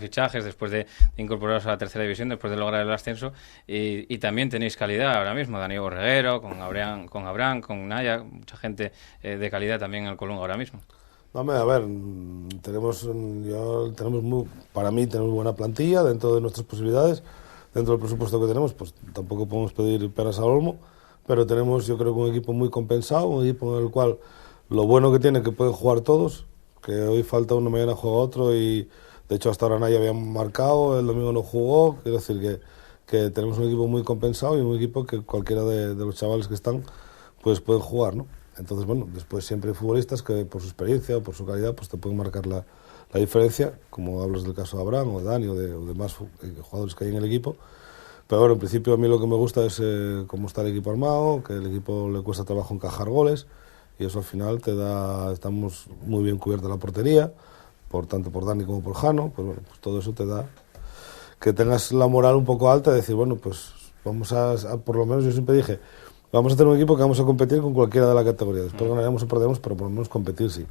fichajes, después de incorporaros a la tercera división, después de lograr el ascenso, y también tenéis calidad ahora mismo. Dani Borreguero, con Abraham, con Naya, mucha gente de calidad también en el Colunga ahora mismo. Para mí tenemos buena plantilla dentro de nuestras posibilidades. Dentro del presupuesto que tenemos, pues tampoco podemos pedir peras al olmo, pero tenemos, yo creo, que un equipo muy compensado, un equipo en el cual lo bueno que tiene es que pueden jugar todos, que hoy falta uno, mañana juega otro, y de hecho hasta ahora nadie había marcado, el domingo no jugó. Quiero decir que tenemos un equipo muy compensado y un equipo que cualquiera de los chavales que están pues pueden jugar, ¿no? Entonces, después siempre hay futbolistas que por su experiencia o por su calidad pues te pueden marcar la diferencia, como hablas del caso de Abraham o de Dani o de más jugadores que hay en el equipo. Pero en principio a mí lo que me gusta es cómo está el equipo armado, que el equipo le cuesta trabajo encajar goles, y eso al final estamos muy bien cubierta la portería, tanto por Dani como por Jano. Pues todo eso te da que tengas la moral un poco alta de decir, pues vamos a por lo menos, yo siempre dije, vamos a tener un equipo que vamos a competir con cualquiera de la categoría. Después ganaremos o perderemos, pero por lo menos competir sí.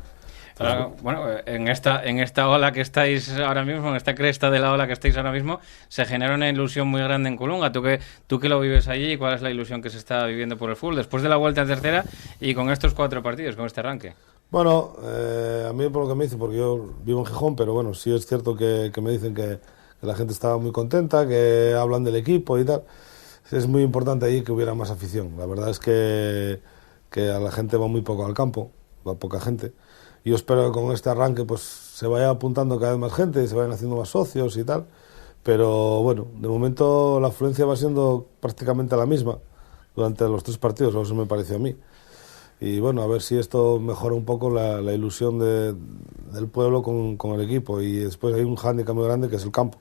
En esta ola que estáis ahora mismo, en esta cresta de la ola que estáis ahora mismo, se genera una ilusión muy grande en Colunga. Tú que lo vives allí, ¿cuál es la ilusión que se está viviendo por el fútbol después de la vuelta en tercera y con estos 4 partidos, con este arranque? Bueno, a mí por lo que me dicen, porque yo vivo en Gijón, pero bueno, sí es cierto que me dicen que la gente estaba muy contenta, que hablan del equipo y tal. Es muy importante ahí que hubiera más afición. La verdad es que a la gente va muy poco al campo, va poca gente. Yo espero que con este arranque pues se vaya apuntando cada vez más gente y se vayan haciendo más socios y tal. Pero bueno, de momento la afluencia va siendo prácticamente la misma durante los 3 partidos, o eso me pareció a mí. Y bueno, a ver si esto mejora un poco la ilusión del pueblo con el equipo. Y después hay un hándicap muy grande que es el campo.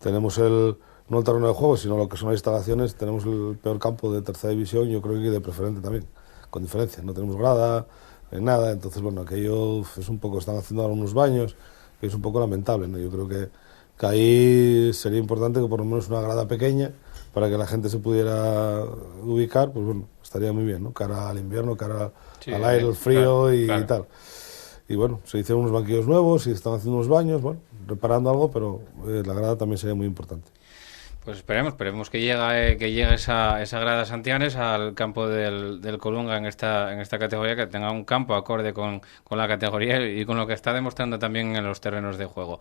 Tenemos no el terreno de juego, sino lo que son las instalaciones. Tenemos el peor campo de tercera división, yo creo que de preferente también, con diferencia. No tenemos grada, nada. Entonces, bueno, aquello es un poco, están haciendo ahora unos baños, que es un poco lamentable, ¿no? Yo creo que ahí sería importante que por lo menos una grada pequeña, para que la gente se pudiera ubicar, pues bueno, estaría muy bien, ¿no? Cara al invierno, cara al aire, el frío y tal. Y bueno, se hicieron unos banquillos nuevos y están haciendo unos baños, bueno, reparando algo, pero la grada también sería muy importante. Pues esperemos que llegue esa grada Santianes al campo del Colunga en esta categoría, que tenga un campo acorde con la categoría y con lo que está demostrando también en los terrenos de juego.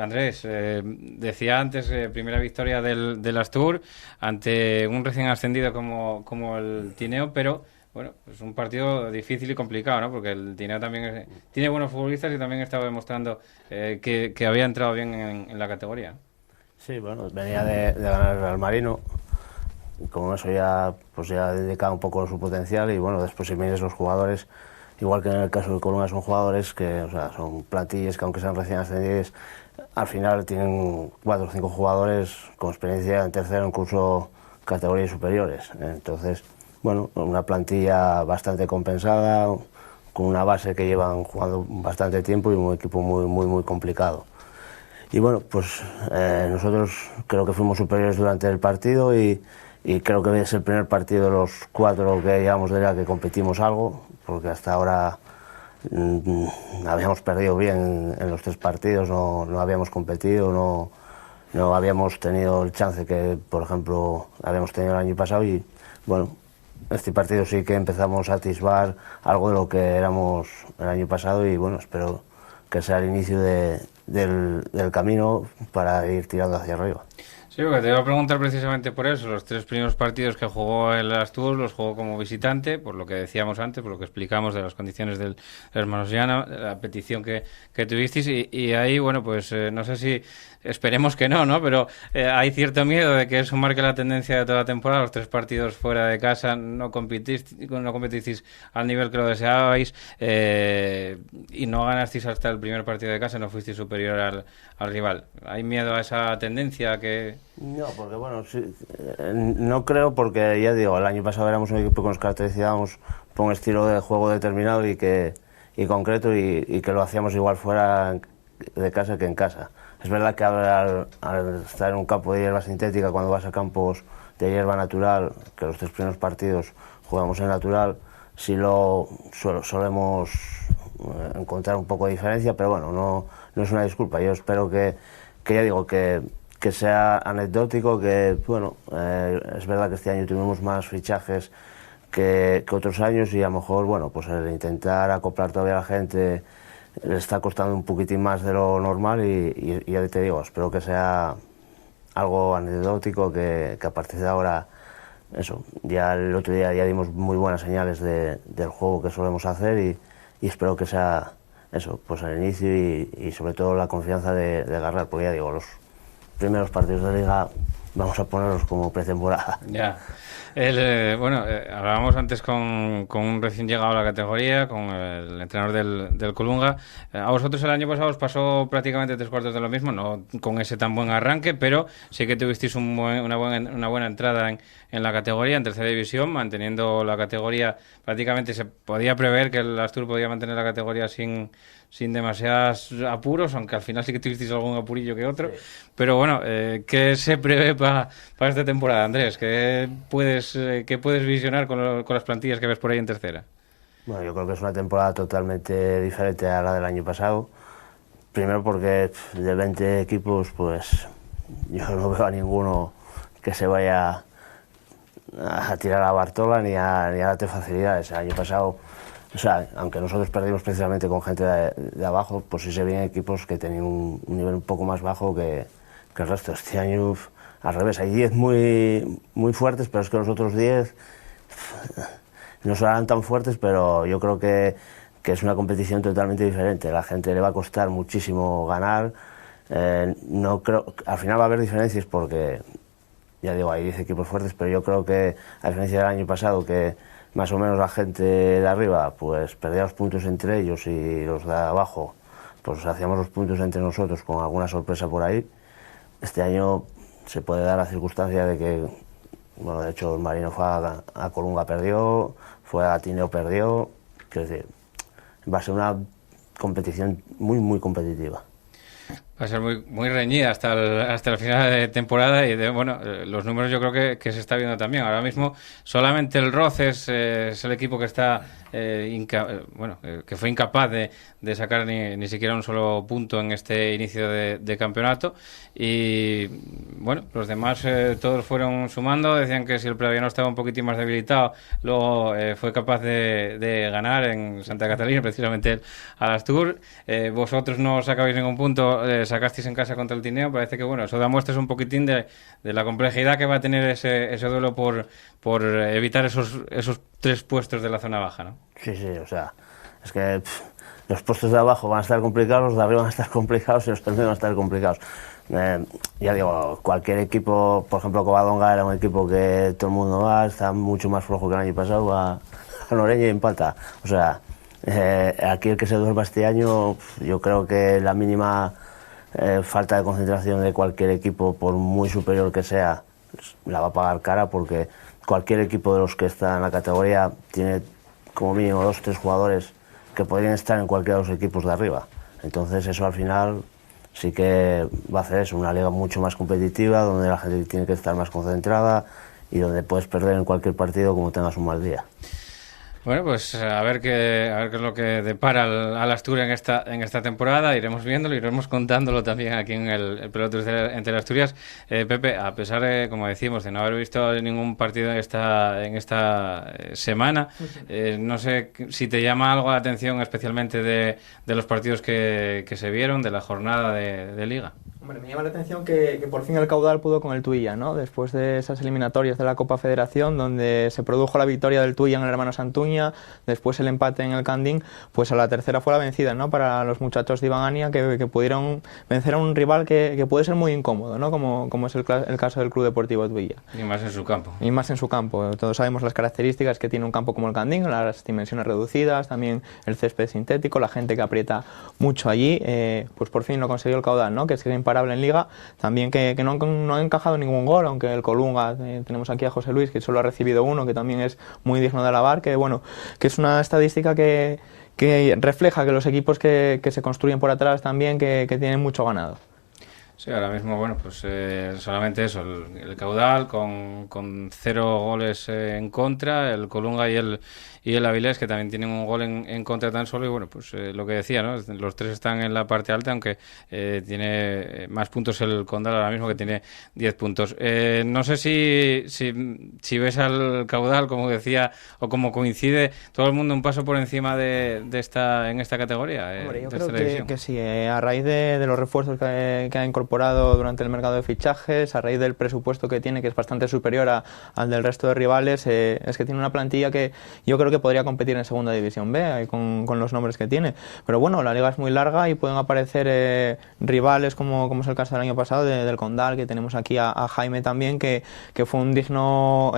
Andrés, decía antes, primera victoria del Astur ante un recién ascendido como el Tineo, pero bueno, es un partido difícil y complicado, ¿no? Porque el Tineo también tiene buenos futbolistas y también estaba demostrando que había entrado bien en la categoría. Sí, bueno, venía de ganar al Marino, y con eso ya dedica un poco su potencial. Y bueno, después si mires los jugadores, igual que en el caso del Colunga, son jugadores que, o sea, son plantillas que aunque sean recién ascendidos, al final tienen 4 o 5 jugadores con experiencia en tercera, incluso categorías superiores. Entonces, bueno, una plantilla bastante compensada, con una base que llevan jugando bastante tiempo y un equipo muy complicado. Y bueno, pues nosotros creo que fuimos superiores durante el partido y creo que es el primer partido de los 4 que llevamos de la que competimos algo, porque hasta ahora habíamos perdido bien en los 3 partidos, no habíamos competido, no habíamos tenido el chance que, por ejemplo, habíamos tenido el año pasado. Y bueno, este partido sí que empezamos a atisbar algo de lo que éramos el año pasado y bueno, espero que sea el inicio del camino para ir tirando hacia arriba. Sí, porque te iba a preguntar precisamente por eso. Los 3 primeros partidos que jugó el Astur los jugó como visitante, por lo que decíamos antes, por lo que explicamos de las condiciones del Hermanos Llana, la petición que tuvisteis, y ahí, bueno, pues no sé si, esperemos que no, pero hay cierto miedo de que eso marque la tendencia de toda la temporada. Los 3 partidos fuera de casa no competisteis al nivel que lo deseabais, y no ganasteis hasta el primer partido de casa, no fuisteis superior al rival. ¿Hay miedo a esa tendencia que...? No, porque bueno, sí, no creo, porque ya digo, el año pasado éramos un equipo que nos caracterizábamos por un estilo de juego determinado y concreto, y que lo hacíamos igual fuera de casa que en casa. Es verdad que al estar en un campo de hierba sintética, cuando vas a campos de hierba natural, que los 3 primeros partidos jugamos en natural, sí solemos encontrar un poco de diferencia, pero bueno, no es una disculpa. Yo espero que ya digo, que sea anecdótico, que bueno, es verdad que este año tuvimos más fichajes que otros años, y a lo mejor, bueno, pues el intentar acoplar todavía a la gente le está costando un poquitín más de lo normal, y ya te digo, espero que sea algo anecdótico, que a partir de ahora, eso, ya el otro día ya dimos muy buenas señales del juego que solemos hacer, y espero que sea eso, pues el inicio y sobre todo la confianza de agarrar, porque ya digo, los primeros partidos de liga vamos a ponerlos como pretemporada. Ya. Hablábamos antes con un recién llegado a la categoría, con el entrenador del Colunga. A vosotros el año pasado os pasó prácticamente 3/4 de lo mismo, no con ese tan buen arranque, pero sí que tuvisteis una buena entrada en la categoría, en tercera división, manteniendo la categoría. Prácticamente se podía prever que el Astur podía mantener la categoría sin demasiados apuros, aunque al final sí que tuvisteis algún apurillo que otro. Sí. Pero bueno, ¿qué se prevé para esta temporada, Andrés? ¿Qué puedes visionar con las plantillas que ves por ahí en tercera? Bueno, yo creo que es una temporada totalmente diferente a la del año pasado. Primero porque de 20 equipos, pues yo no veo a ninguno que se vaya a tirar a Bartola ni a darte facilidades. El año pasado O sea, aunque nosotros perdimos precisamente con gente de abajo, pues sí se veían equipos que tenían un nivel un poco más bajo que el resto. Este año, al revés, hay 10 muy fuertes, pero es que los otros 10 no serán tan fuertes, pero yo creo que es una competición totalmente diferente. La gente le va a costar muchísimo ganar. No creo, al final va a haber diferencias porque, ya digo, hay 10 equipos fuertes, pero yo creo que, a diferencia del año pasado, que más o menos la gente de arriba pues perdía los puntos entre ellos y los de abajo pues hacíamos los puntos entre nosotros con alguna sorpresa por ahí. Este año se puede dar la circunstancia de que, bueno, de hecho el Marino fue a Colunga, perdió, fue a Tineo, perdió. Quiero decir, va a ser una competición muy competitiva. Va a ser muy reñida hasta el final de temporada y bueno, los números yo creo que se está viendo también. Ahora mismo solamente el Roce es el equipo que está que fue incapaz de sacar ni siquiera un solo punto en este inicio de campeonato y bueno, los demás todos fueron sumando. Decían que si el Praviano estaba un poquitín más debilitado, luego fue capaz de ganar en Santa Catalina, precisamente al Astur. Vosotros no sacabais ningún punto, sacasteis en casa contra el Tineo. Parece que bueno, eso da muestras un poquitín de la complejidad que va a tener ese duelo por evitar esos 3 puestos de la zona baja, ¿no? Sí, o sea, es que los puestos de abajo van a estar complicados, los de arriba van a estar complicados y los terceros van a estar complicados. Ya digo, cualquier equipo, por ejemplo Covadonga era un equipo que todo el mundo va, está mucho más flojo que el año pasado, a Noreña y empata. O sea, aquí el que se duerma este año, yo creo que la mínima falta de concentración de cualquier equipo, por muy superior que sea, la va a pagar cara, porque cualquier equipo de los que está en la categoría tiene como mínimo 2 o 3 jugadores que podrían estar en cualquiera de los equipos de arriba. Entonces eso al final sí que va a hacer eso, una liga mucho más competitiva, donde la gente tiene que estar más concentrada y donde puedes perder en cualquier partido como tengas un mal día. Bueno, pues a ver qué es lo que depara al Asturias en esta temporada. Iremos viéndolo, iremos contándolo también aquí en el Peloto entre Asturias. Pepe, a pesar de, como decimos, de no haber visto ningún partido en esta semana, no sé si te llama algo la atención especialmente de los partidos que se vieron, de la jornada de Liga. Hombre, me llama la atención que por fin el Caudal pudo con el Tuilla, ¿no? Después de esas eliminatorias de la Copa Federación, donde se produjo la victoria del Tuilla en el Hermano Santuña, después el empate en el Candín, pues a la tercera fue la vencida, ¿no? Para los muchachos de Iván Ania, que pudieron vencer a un rival que puede ser muy incómodo, ¿no? Como es el caso del Club Deportivo Tuilla. Y más en su campo. Y más en su campo. Todos sabemos las características que tiene un campo como el Candín, las dimensiones reducidas, también el césped sintético, la gente que aprieta mucho allí, pues por fin lo consiguió el Caudal, ¿no? Que sigue imparable en Liga, también que no ha encajado ningún gol, aunque el Colunga, tenemos aquí a José Luis, que solo ha recibido uno, que también es muy digno de alabar, que bueno, que es una estadística que refleja que los equipos que se construyen por atrás también, que tienen mucho ganado. Sí, ahora mismo, bueno, pues solamente eso, el Caudal con 0 goles en contra, el Colunga y el Avilés, que también tienen un gol en contra tan solo, y bueno, pues lo que decía, ¿no? Los 3 están en la parte alta, aunque tiene más puntos el Condal ahora mismo, que tiene 10 puntos. No sé si ves al Caudal, como decía, o como coincide todo el mundo un paso por encima en esta categoría. Hombre, yo creo que sí, a raíz de los refuerzos que ha incorporado durante el mercado de fichajes, a raíz del presupuesto que tiene, que es bastante superior al del resto de rivales, es que tiene una plantilla que yo creo que podría competir en Segunda División B con los nombres que tiene. Pero bueno, la liga es muy larga y pueden aparecer rivales como es el caso del año pasado del Condal, que tenemos aquí a Jaime también, que fue un digno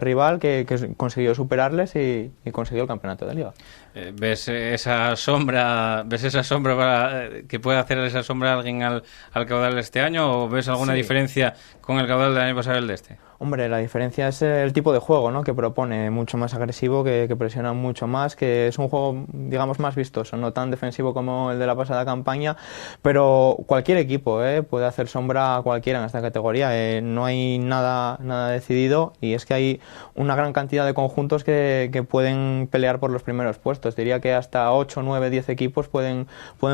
rival que consiguió superarles y consiguió el campeonato de liga. ¿Ves esa sombra que puede hacer esa sombra a alguien al Caudal este año, o ves alguna diferencia con el Caudal del año pasado y el de este? Hombre, la diferencia es el tipo de juego, ¿no? Que propone, mucho más agresivo, que presiona mucho más, que es un juego, digamos, más vistoso, no tan defensivo como el de la pasada campaña, pero cualquier equipo puede hacer sombra a cualquiera en esta categoría. No hay nada decidido, y es que hay una gran cantidad de conjuntos que pueden pelear por los primeros puestos. Diría que hasta 8, 9, 10 equipos pueden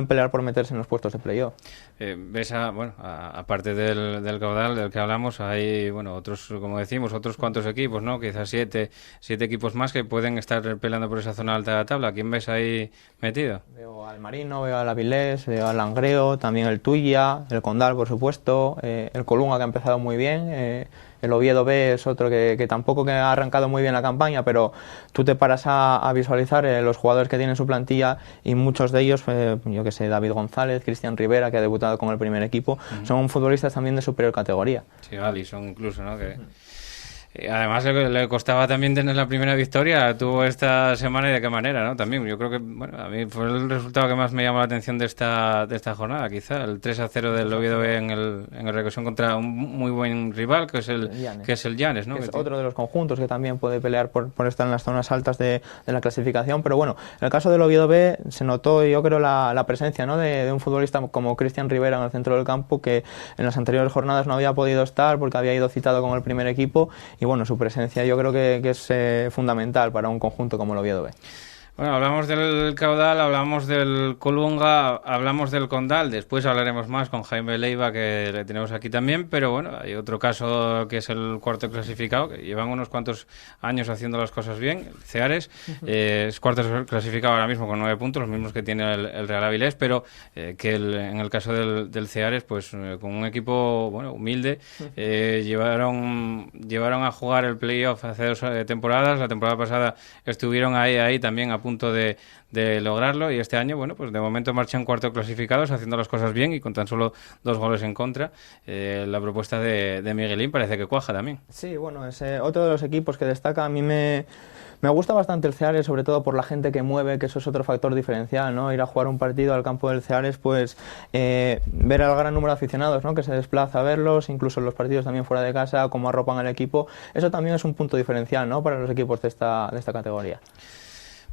pelear por meterse en los puestos de playoff. Ves aparte del Caudal del que hablamos, hay otros como decimos, otros cuantos equipos, ¿no? Quizás siete equipos más que pueden estar peleando por esa zona alta de la tabla. ¿Quién ves ahí metido? Veo al Marino, veo al Avilés, veo al Langreo, también el Tuya, el Condal, por supuesto, el Colunga, que ha empezado muy bien, el Oviedo B es otro que tampoco que ha arrancado muy bien la campaña, pero tú te paras a visualizar los jugadores que tienen su plantilla y muchos de ellos, yo que sé, David González, Cristian Rivera, que ha debutado con el primer equipo, son futbolistas también de superior categoría. Sí, Alisson incluso, ¿no? Que... Además le costaba también tener la primera victoria, tuvo esta semana y de qué manera, ¿no? También yo creo que, bueno, a mí fue el resultado que más me llamó la atención de esta jornada, quizá, el 3-0 del Oviedo B en el Recosión contra un muy buen rival, que es el Llanes, ¿no? Que es otro de los conjuntos que también puede pelear por estar en las zonas altas de la clasificación, pero bueno, en el caso del Oviedo B se notó, yo creo, la presencia, ¿no? de un futbolista como Cristian Rivera en el centro del campo, que en las anteriores jornadas no había podido estar porque había ido citado con el primer equipo. Y bueno, su presencia yo creo que es fundamental para un conjunto como el Oviedo B. Bueno, hablamos del Caudal, hablamos del Colunga, hablamos del Condal, después hablaremos más con Jaime Leiva, que le tenemos aquí también, pero bueno, hay otro caso que es el cuarto clasificado, que llevan unos cuantos años haciendo las cosas bien, el Ceares, es cuarto clasificado ahora mismo con 9 puntos, los mismos que tiene el Real Avilés, pero que en el caso del Ceares, pues con un equipo humilde, llevaron a jugar el playoff hace 2 temporadas, la temporada pasada estuvieron ahí también a punto de lograrlo, y este año, bueno, pues de momento marchan cuarto clasificados, haciendo las cosas bien y con tan solo 2 goles en contra. La propuesta de Miguelín parece que cuaja también. Sí, bueno, es otro de los equipos que destaca. A mí me gusta bastante el Ceares, sobre todo por la gente que mueve, que eso es otro factor diferencial, ¿no? Ir a jugar un partido al campo del Ceares, pues ver al gran número de aficionados, ¿no? Que se desplaza a verlos, incluso en los partidos también fuera de casa, cómo arropan al equipo, eso también es un punto diferencial, ¿no? Para los equipos de esta categoría.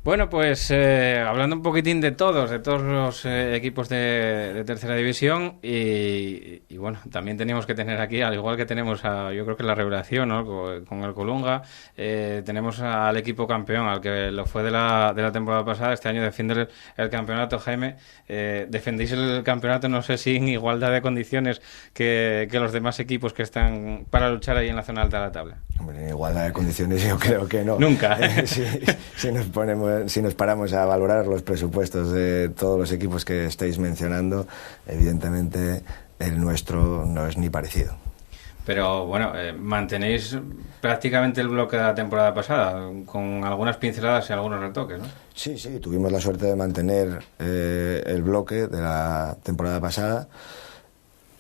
Bueno, pues hablando un poquitín de todos los equipos de tercera división y bueno, también teníamos que tener aquí, al igual que tenemos yo creo que la revelación, ¿no? Con el Colunga, tenemos al equipo campeón, al que lo fue de la temporada pasada. Este año defiende el campeonato. Jaime, defendéis el campeonato, no sé si en igualdad de condiciones que los demás equipos que están para luchar ahí en la zona alta de la tabla. Hombre, en igualdad de condiciones yo creo que no. Nunca. Si nos paramos a valorar los presupuestos de todos los equipos que estáis mencionando, evidentemente el nuestro no es ni parecido. Pero bueno, mantenéis prácticamente el bloque de la temporada pasada, con algunas pinceladas y algunos retoques, ¿no? Sí, tuvimos la suerte de mantener el bloque de la temporada pasada.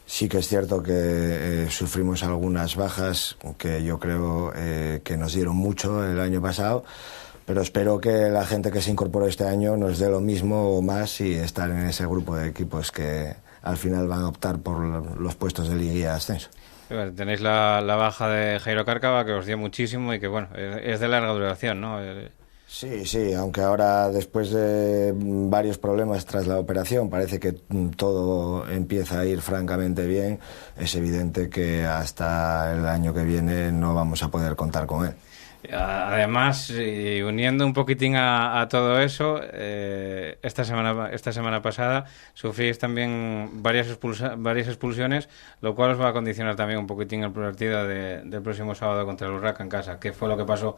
Sí que es cierto que sufrimos algunas bajas que yo creo que nos dieron mucho el año pasado, pero espero que la gente que se incorporó este año nos dé lo mismo o más y estar en ese grupo de equipos que al final van a optar por los puestos de Liga y ascenso. Tenéis la baja de Jairo Cárcava, que os dio muchísimo y que bueno, es de larga duración, ¿no? Sí, aunque ahora después de varios problemas tras la operación parece que todo empieza a ir francamente bien, es evidente que hasta el año que viene no vamos a poder contar con él. Además, y uniendo un poquitín a todo eso, esta semana pasada sufrís también varias expulsiones, lo cual os va a condicionar también un poquitín el partido del próximo sábado contra el Urraca en casa. ¿Qué fue lo que pasó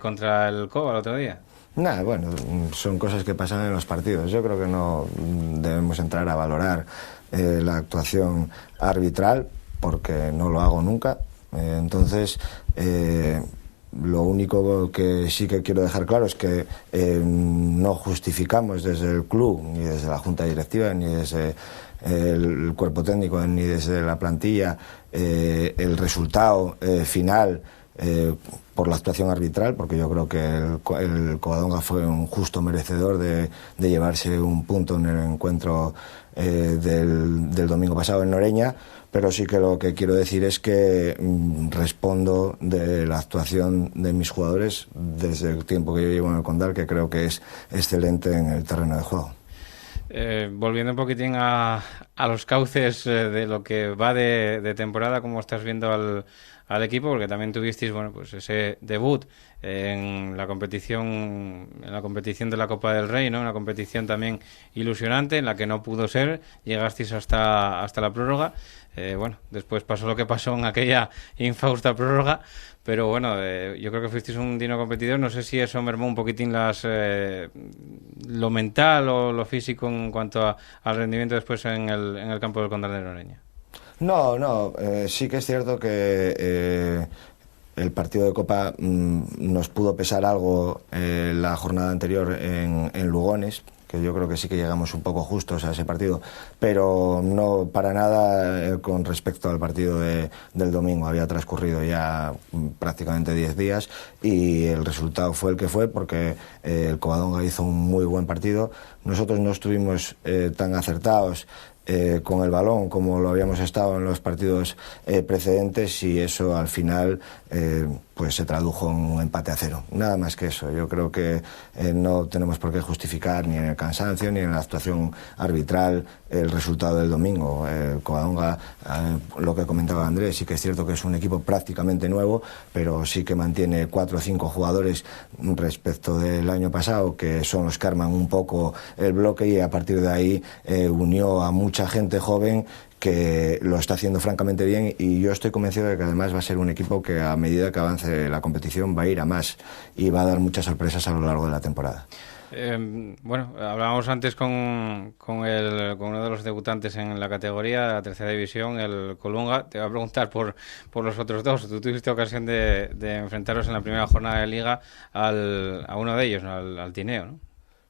contra el Cova el otro día? Nada, bueno, son cosas que pasan en los partidos. Yo creo que no debemos entrar a valorar la actuación arbitral, porque no lo hago nunca. Entonces, lo único que sí que quiero dejar claro es que no justificamos desde el club, ni desde la junta directiva, ni desde el cuerpo técnico, ni desde la plantilla, el resultado final por la actuación arbitral, porque yo creo que el Covadonga fue un justo merecedor de llevarse un punto en el encuentro del domingo pasado en Noreña. Pero sí que lo que quiero decir es que respondo de la actuación de mis jugadores desde el tiempo que yo llevo en el Condal, que creo que es excelente en el terreno de juego. Volviendo un poquitín a los cauces de lo que va de temporada, ¿cómo estás viendo al equipo? Porque también tuvisteis, bueno, pues ese debut en la competición de la Copa del Rey, ¿no? Una competición también ilusionante en la que no pudo ser, llegasteis hasta la prórroga. Bueno, después pasó lo que pasó en aquella infausta prórroga, pero bueno, yo creo que fuisteis un digno competidor. No sé si eso mermó un poquitín lo mental o lo físico en cuanto al rendimiento después en el campo del Condal de Noreña. No, sí que es cierto que el partido de Copa nos pudo pesar algo la jornada anterior en Lugones, que yo creo que sí que llegamos un poco justos a ese partido, pero no para nada con respecto al partido del domingo. Había transcurrido ya prácticamente 10 días y el resultado fue el que fue, porque el Covadonga hizo un muy buen partido. Nosotros no estuvimos tan acertados con el balón como lo habíamos estado en los partidos precedentes, y eso al final pues se tradujo en un empate a 0. Nada más que eso. Yo creo que no tenemos por qué justificar ni en el cansancio ni en la actuación arbitral el resultado del domingo. Covadonga, lo que comentaba Andrés, sí que es cierto que es un equipo prácticamente nuevo, pero sí que mantiene 4 o 5 jugadores respecto del año pasado, que son los que arman un poco el bloque, y a partir de ahí unió a mucha gente joven que lo está haciendo francamente bien, y yo estoy convencido de que además va a ser un equipo que a medida que avance la competición va a ir a más y va a dar muchas sorpresas a lo largo de la temporada. Bueno, hablábamos antes con uno de los debutantes en la categoría, la tercera división, el Colunga. Te voy a preguntar por los otros dos. Tú tuviste ocasión de enfrentaros en la primera jornada de Liga a uno de ellos, ¿no? al Tineo, ¿no?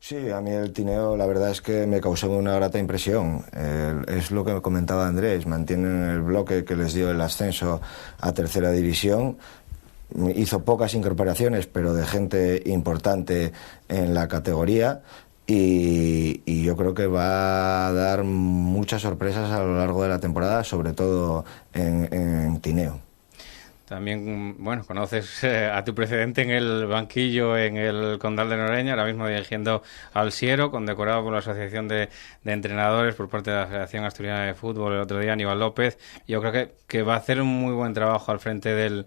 Sí, a mí el Tineo la verdad es que me causó una grata impresión. Es lo que me comentaba Andrés, mantienen el bloque que les dio el ascenso a tercera división. Hizo pocas incorporaciones, pero de gente importante en la categoría, y yo creo que va a dar muchas sorpresas a lo largo de la temporada, sobre todo en Tineo. También, bueno, conoces a tu precedente en el banquillo en el Condal de Noreña, ahora mismo dirigiendo al Siero, condecorado por la Asociación de Entrenadores por parte de la Federación Asturiana de Fútbol el otro día, Aníbal López. Yo creo que va a hacer un muy buen trabajo al frente del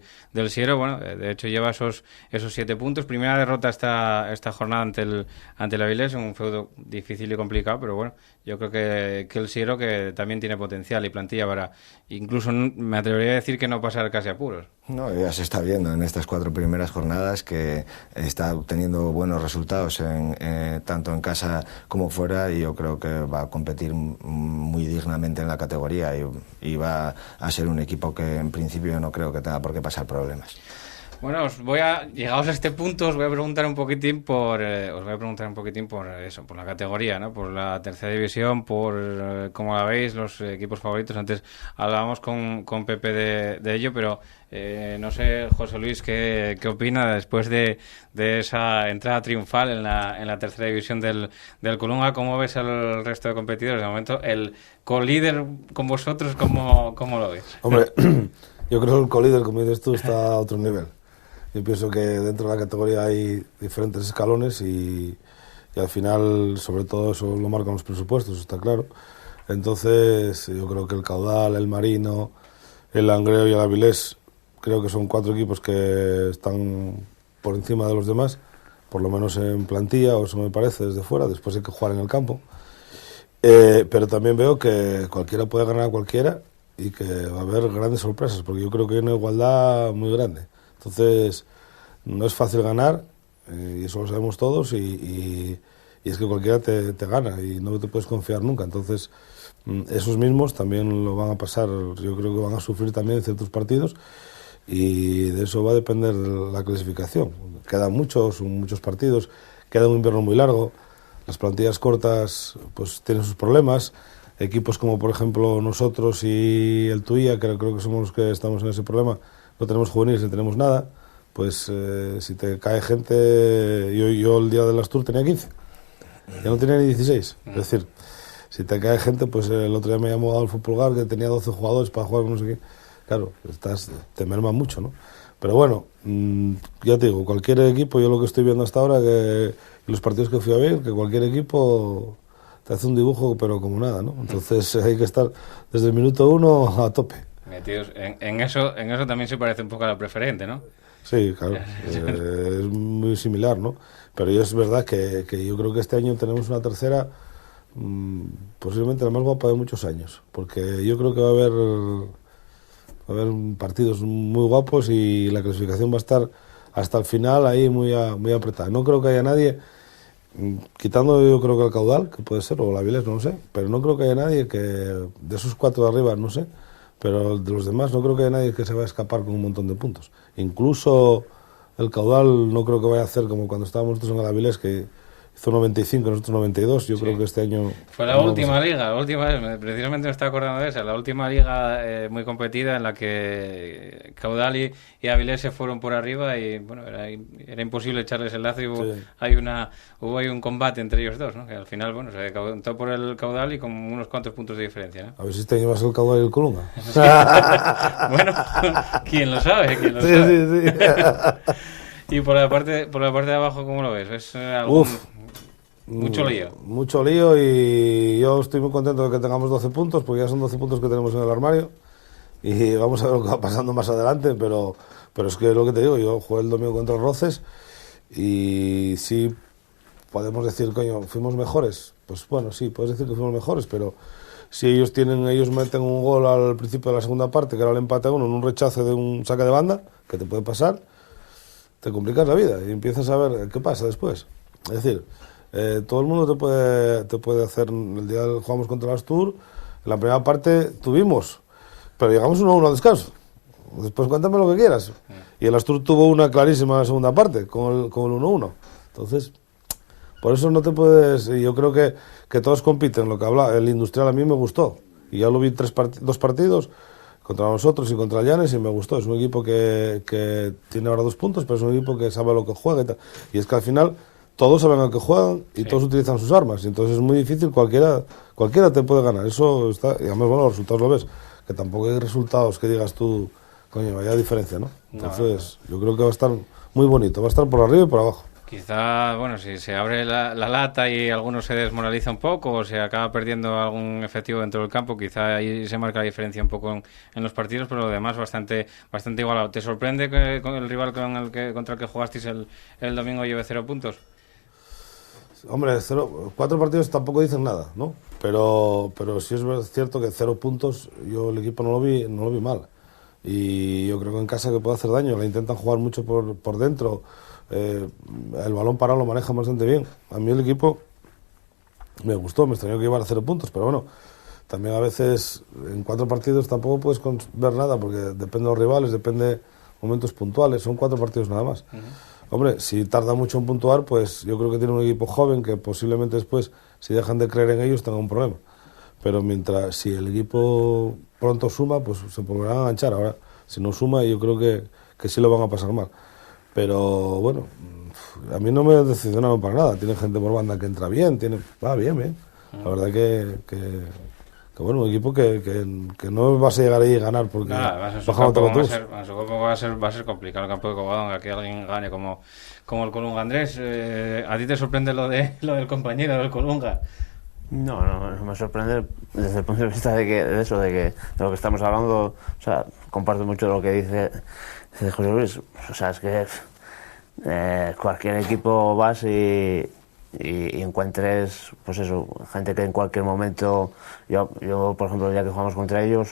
Siero. Bueno, de hecho lleva esos 7 puntos. Primera derrota esta jornada ante el Avilés, un feudo difícil y complicado, pero bueno, yo creo que el Siero, que también tiene potencial y plantilla para, incluso me atrevería a decir, que no pasar casi apuros. No, ya se está viendo en estas 4 primeras jornadas que está obteniendo buenos resultados tanto en casa como fuera, y yo creo que va a competir muy dignamente en la categoría y va a ser un equipo que en principio no creo que tenga por qué pasar problemas. Bueno, llegados a este punto, os voy a preguntar un poquitín por eso, por la categoría, ¿no? Por la tercera división, por cómo la veis, los equipos favoritos. Antes hablábamos con Pepe de ello, pero no sé, José Luis, ¿qué opina después de esa entrada triunfal en la tercera división del Colunga? ¿Cómo ves al resto de competidores? De momento, el colíder con vosotros, ¿cómo lo ves? Hombre, yo creo que el colíder, como dices tú, está a otro nivel. Yo pienso que dentro de la categoría hay diferentes escalones y al final, sobre todo, eso lo marcan los presupuestos, está claro. Entonces, yo creo que el Caudal, el Marino, el Langreo y el Avilés, creo que son 4 equipos que están por encima de los demás, por lo menos en plantilla, o eso me parece desde fuera. Después hay que jugar en el campo. Pero también veo que cualquiera puede ganar a cualquiera y que va a haber grandes sorpresas, porque yo creo que hay una igualdad muy grande. Entonces, no es fácil ganar, y eso lo sabemos todos, y es que cualquiera te gana y no te puedes confiar nunca. Entonces, esos mismos también lo van a pasar, yo creo que van a sufrir también en ciertos partidos, y de eso va a depender la clasificación. Quedan muchos partidos, queda un invierno muy largo, las plantillas cortas pues tienen sus problemas. Equipos como, por ejemplo, nosotros y el Tuía, que creo que somos los que estamos en ese problema, no tenemos juveniles, no tenemos nada, pues si te cae gente, yo el día del Astur tenía 15, ya no tenía ni 16, es decir, si te cae gente, pues el otro día me llamó Adolfo Pulgar, que tenía 12 jugadores para jugar con no sé qué, claro, te merma mucho, ¿no? Pero bueno, ya te digo, cualquier equipo, yo lo que estoy viendo hasta ahora, que los partidos que fui a ver, que cualquier equipo te hace un dibujo, pero como nada, ¿no? Entonces hay que estar desde el minuto 1 a tope. Metidos en eso también se parece un poco a la preferente, ¿no? Sí, claro, es muy similar, ¿no? Pero es verdad que yo creo que este año tenemos una tercera posiblemente la más guapa de muchos años, porque yo creo que va a haber partidos muy guapos y la clasificación va a estar hasta el final ahí muy apretada. No creo que haya nadie, quitando yo creo que el Caudal, que puede ser, o la Avilés, no lo sé, pero no creo que haya nadie que, de esos 4 de arriba, no sé, pero de los demás no creo que haya nadie que se vaya a escapar con un montón de puntos. Incluso el Caudal no creo que vaya a hacer como cuando estábamos nosotros en el Avilés, que hizo 95, nosotros 92, yo creo que este año... Fue la última liga, precisamente me estaba acordando de esa, la última liga muy competida en la que Caudal y Avilés se fueron por arriba y bueno, era imposible echarles el lazo y hubo ahí un combate entre ellos dos, ¿no? Que al final, bueno, se decantó por el Caudal y con unos cuantos puntos de diferencia, ¿no? A ver si este año va a ser el Caudal y el Colunga. Bueno, quién lo sabe, Sí. Y por la parte de abajo, ¿cómo lo ves? ¿Es mucho lío? Mucho lío, y yo estoy muy contento de que tengamos 12 puntos, porque ya son 12 puntos que tenemos en el armario, y vamos a ver lo que va pasando más adelante, pero es que lo que te digo, yo jugué el domingo contra el Roces, y sí podemos decir, coño, ¿fuimos mejores? Pues bueno, sí, puedes decir que fuimos mejores, pero si ellos meten un gol al principio de la segunda parte, que era el empate a 1, en un rechace de un saque de banda, que te puede pasar, te complicas la vida y empiezas a ver qué pasa después. Es decir, todo el mundo te puede hacer. El día que jugamos contra el Astur, en la primera parte tuvimos, pero llegamos 1-1 al descanso. Después cuéntame lo que quieras. Y el Astur tuvo una clarísima en la segunda parte, con el 1-1. Entonces, por eso no te puedes... Y yo creo que todos compiten. Lo que habla el Industrial a mí me gustó. Y ya lo vi 2 partidos, contra nosotros y contra el Llanes, y me gustó. Es un equipo que tiene ahora 2 puntos, pero es un equipo que sabe lo que juega y tal. Y es que al final todos saben a qué juegan y todos utilizan sus armas. Y entonces es muy difícil, cualquiera te puede ganar. Eso está, y además, bueno, los resultados lo ves, que tampoco hay resultados que digas tú, coño, vaya diferencia, ¿no? Entonces, yo creo que va a estar muy bonito, va a estar por arriba y por abajo. Quizá, bueno, si se abre la lata y alguno se desmoraliza un poco o se acaba perdiendo algún efectivo dentro del campo, quizá ahí se marca la diferencia un poco en los partidos, pero lo demás bastante igualado. ¿Te sorprende que con el rival contra el que jugasteis el domingo lleve 0 puntos? Hombre, 4 partidos tampoco dicen nada, ¿no? Pero sí es cierto que 0 puntos, yo el equipo no lo vi mal. Y yo creo que en casa que puede hacer daño, le intentan jugar mucho por dentro. El balón parado lo maneja bastante bien. A mí el equipo me gustó, me extrañó que llevara 0 puntos, pero bueno, también a veces en 4 partidos tampoco puedes ver nada, porque depende de los rivales, depende de momentos puntuales, son 4 partidos nada más. Hombre, si tarda mucho en puntuar, pues yo creo que tiene un equipo joven que posiblemente después, si dejan de creer en ellos, tenga un problema. Pero si el equipo pronto suma, pues se volverán a enganchar. Ahora, si no suma, yo creo que sí lo van a pasar mal. Pero bueno, a mí no me decepcionaron para nada. Tiene gente por banda que entra bien, va bien. La verdad que bueno, un equipo que no vas a llegar ahí y ganar porque bajamos todo autobús. Va a ser complicado el campo de Covadonga que alguien gane como el Colunga. Andrés, ¿a ti te sorprende lo del compañero del Colunga? No me sorprende desde el punto de vista de lo que estamos hablando. O sea, comparto mucho lo que dice José Luis. O sea, es que cualquier equipo vas y encuentres, pues eso, gente que en cualquier momento, yo por ejemplo, el día que jugamos contra ellos,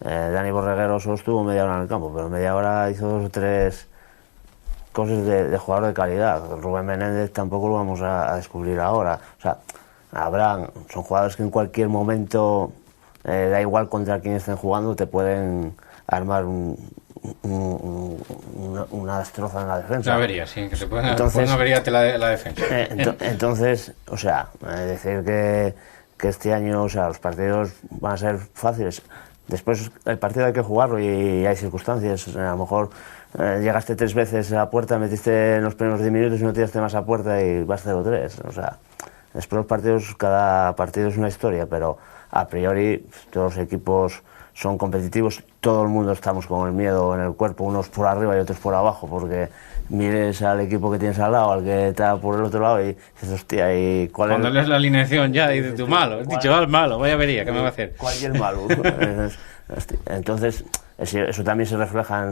Dani Borreguero solo estuvo media hora en el campo, pero media hora hizo 2 o 3 cosas de jugador de calidad. Rubén Menéndez tampoco lo vamos a descubrir ahora. O sea, son jugadores que en cualquier momento, da igual contra quién estén jugando, te pueden armar una destroza en la defensa. Una avería, sí, que te pueden averiarte la defensa. Entonces, o sea, decir que este año, o sea, los partidos van a ser fáciles. Después el partido hay que jugarlo y hay circunstancias. A lo mejor llegaste 3 veces a puerta, metiste en los primeros 10 minutos y no tiraste más a puerta y vas 0-3. O sea, después los partidos, cada partido es una historia, pero a priori todos los equipos son competitivos, todo el mundo estamos con el miedo en el cuerpo, unos por arriba y otros por abajo, porque mires al equipo que tienes al lado, al que está por el otro lado y dices, hostia, ¿y cuál Cuando lees la alineación ya dices tú, malo, has dicho, malo, vaya avería, ¿qué me va a hacer? ¿Cuál es el malo? Entonces, eso también se refleja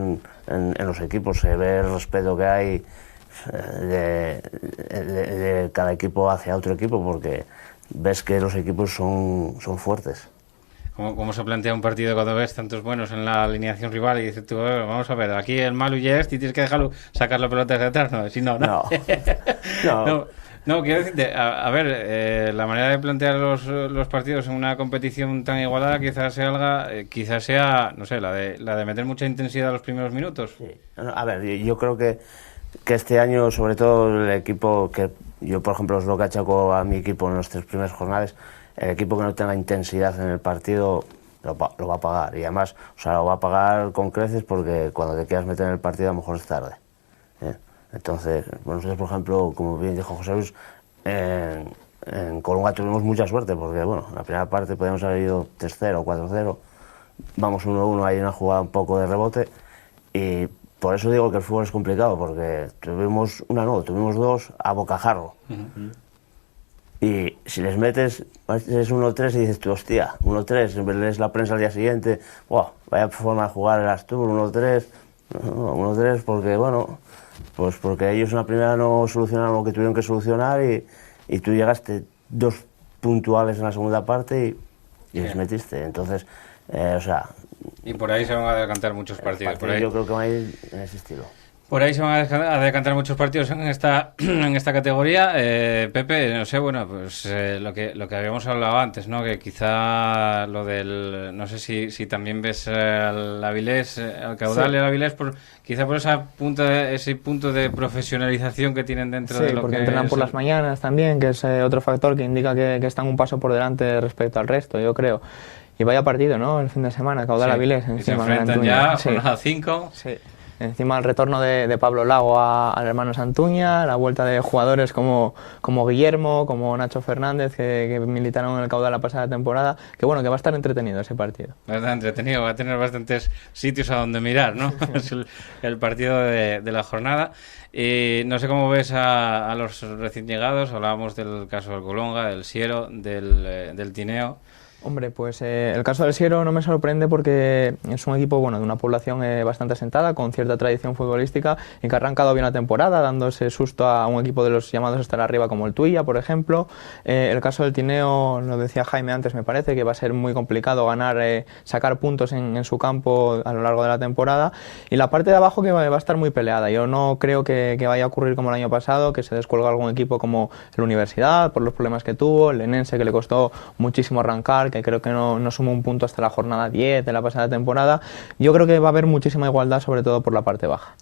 en los equipos, se ve el respeto que hay de cada equipo hacia otro equipo, porque ves que los equipos son fuertes. ¿Cómo se plantea un partido cuando ves tantos buenos en la alineación rival y dices tú, vamos a ver, aquí el malo ya es y tienes que dejarlo sacar la pelota desde atrás? No, si no. No, quiero decirte, a ver, la manera de plantear los partidos en una competición tan igualada quizás sea, no sé, la de meter mucha intensidad a los primeros minutos. Sí. A ver, yo creo que este año, sobre todo el equipo que yo, por ejemplo, os lo cachaco a mi equipo en las 3 primeras jornadas, el equipo que no tenga intensidad en el partido lo va a pagar. Y además, lo va a pagar con creces porque cuando te quieras meter en el partido a lo mejor es tarde. Entonces, nosotros, por ejemplo, como bien dijo José Luis, en Colunga tuvimos mucha suerte porque, en la primera parte podíamos haber ido 3-0, 4-0, vamos 1-1, hay una jugada un poco de rebote y por eso digo que el fútbol es complicado porque tuvimos 2 a bocajarro. Y si les metes, es 1-3 y dices tú, hostia, 1-3, lees la prensa al día siguiente, vaya forma de jugar el Astur, 1-3, 1-3 porque, pues porque ellos en la primera no solucionaron lo que tuvieron que solucionar y tú llegaste 2 puntuales en la segunda parte y les metiste. Entonces, Y por ahí se van a decantar muchos partidos. Por ahí, yo creo que va a ir en ese estilo. Por ahí se van a decantar muchos partidos en esta categoría. Pepe, no sé, pues lo que habíamos hablado antes, ¿no? Que quizá lo del... No sé si también ves al Avilés, al caudal del Avilés, quizá por ese punto de profesionalización que tienen dentro de lo que... Sí, porque entrenan por las mañanas también, que es otro factor que indica que están un paso por delante respecto al resto, yo creo. Y vaya partido, ¿no? El fin de semana, caudal Avilés. Y se enfrentan ya, jornada 5. Sí. Encima el retorno de Pablo Lago al hermano Santuña, la vuelta de jugadores como Guillermo, como Nacho Fernández, que militaron en el caudal la pasada temporada, que va a estar entretenido ese partido. Va a estar entretenido, va a tener bastantes sitios a donde mirar, ¿no? Es el partido de la jornada. Y no sé cómo ves a los recién llegados, hablábamos del caso del Colunga, del Siero, del Tineo. Hombre, pues el caso del Siero no me sorprende porque es un equipo de una población bastante asentada, con cierta tradición futbolística y que ha arrancado bien la temporada, dándose susto a un equipo de los llamados a estar arriba como el Tuilla, por ejemplo. El caso del Tineo, lo decía Jaime antes, me parece que va a ser muy complicado sacar puntos en su campo a lo largo de la temporada. Y la parte de abajo que va a estar muy peleada. Yo no creo que vaya a ocurrir como el año pasado, que se descuelga algún equipo como la Universidad por los problemas que tuvo, el Lenense que le costó muchísimo arrancar, que creo que no sumó un punto hasta la jornada 10 de la pasada temporada. Yo creo que va a haber muchísima igualdad, sobre todo por la parte baja.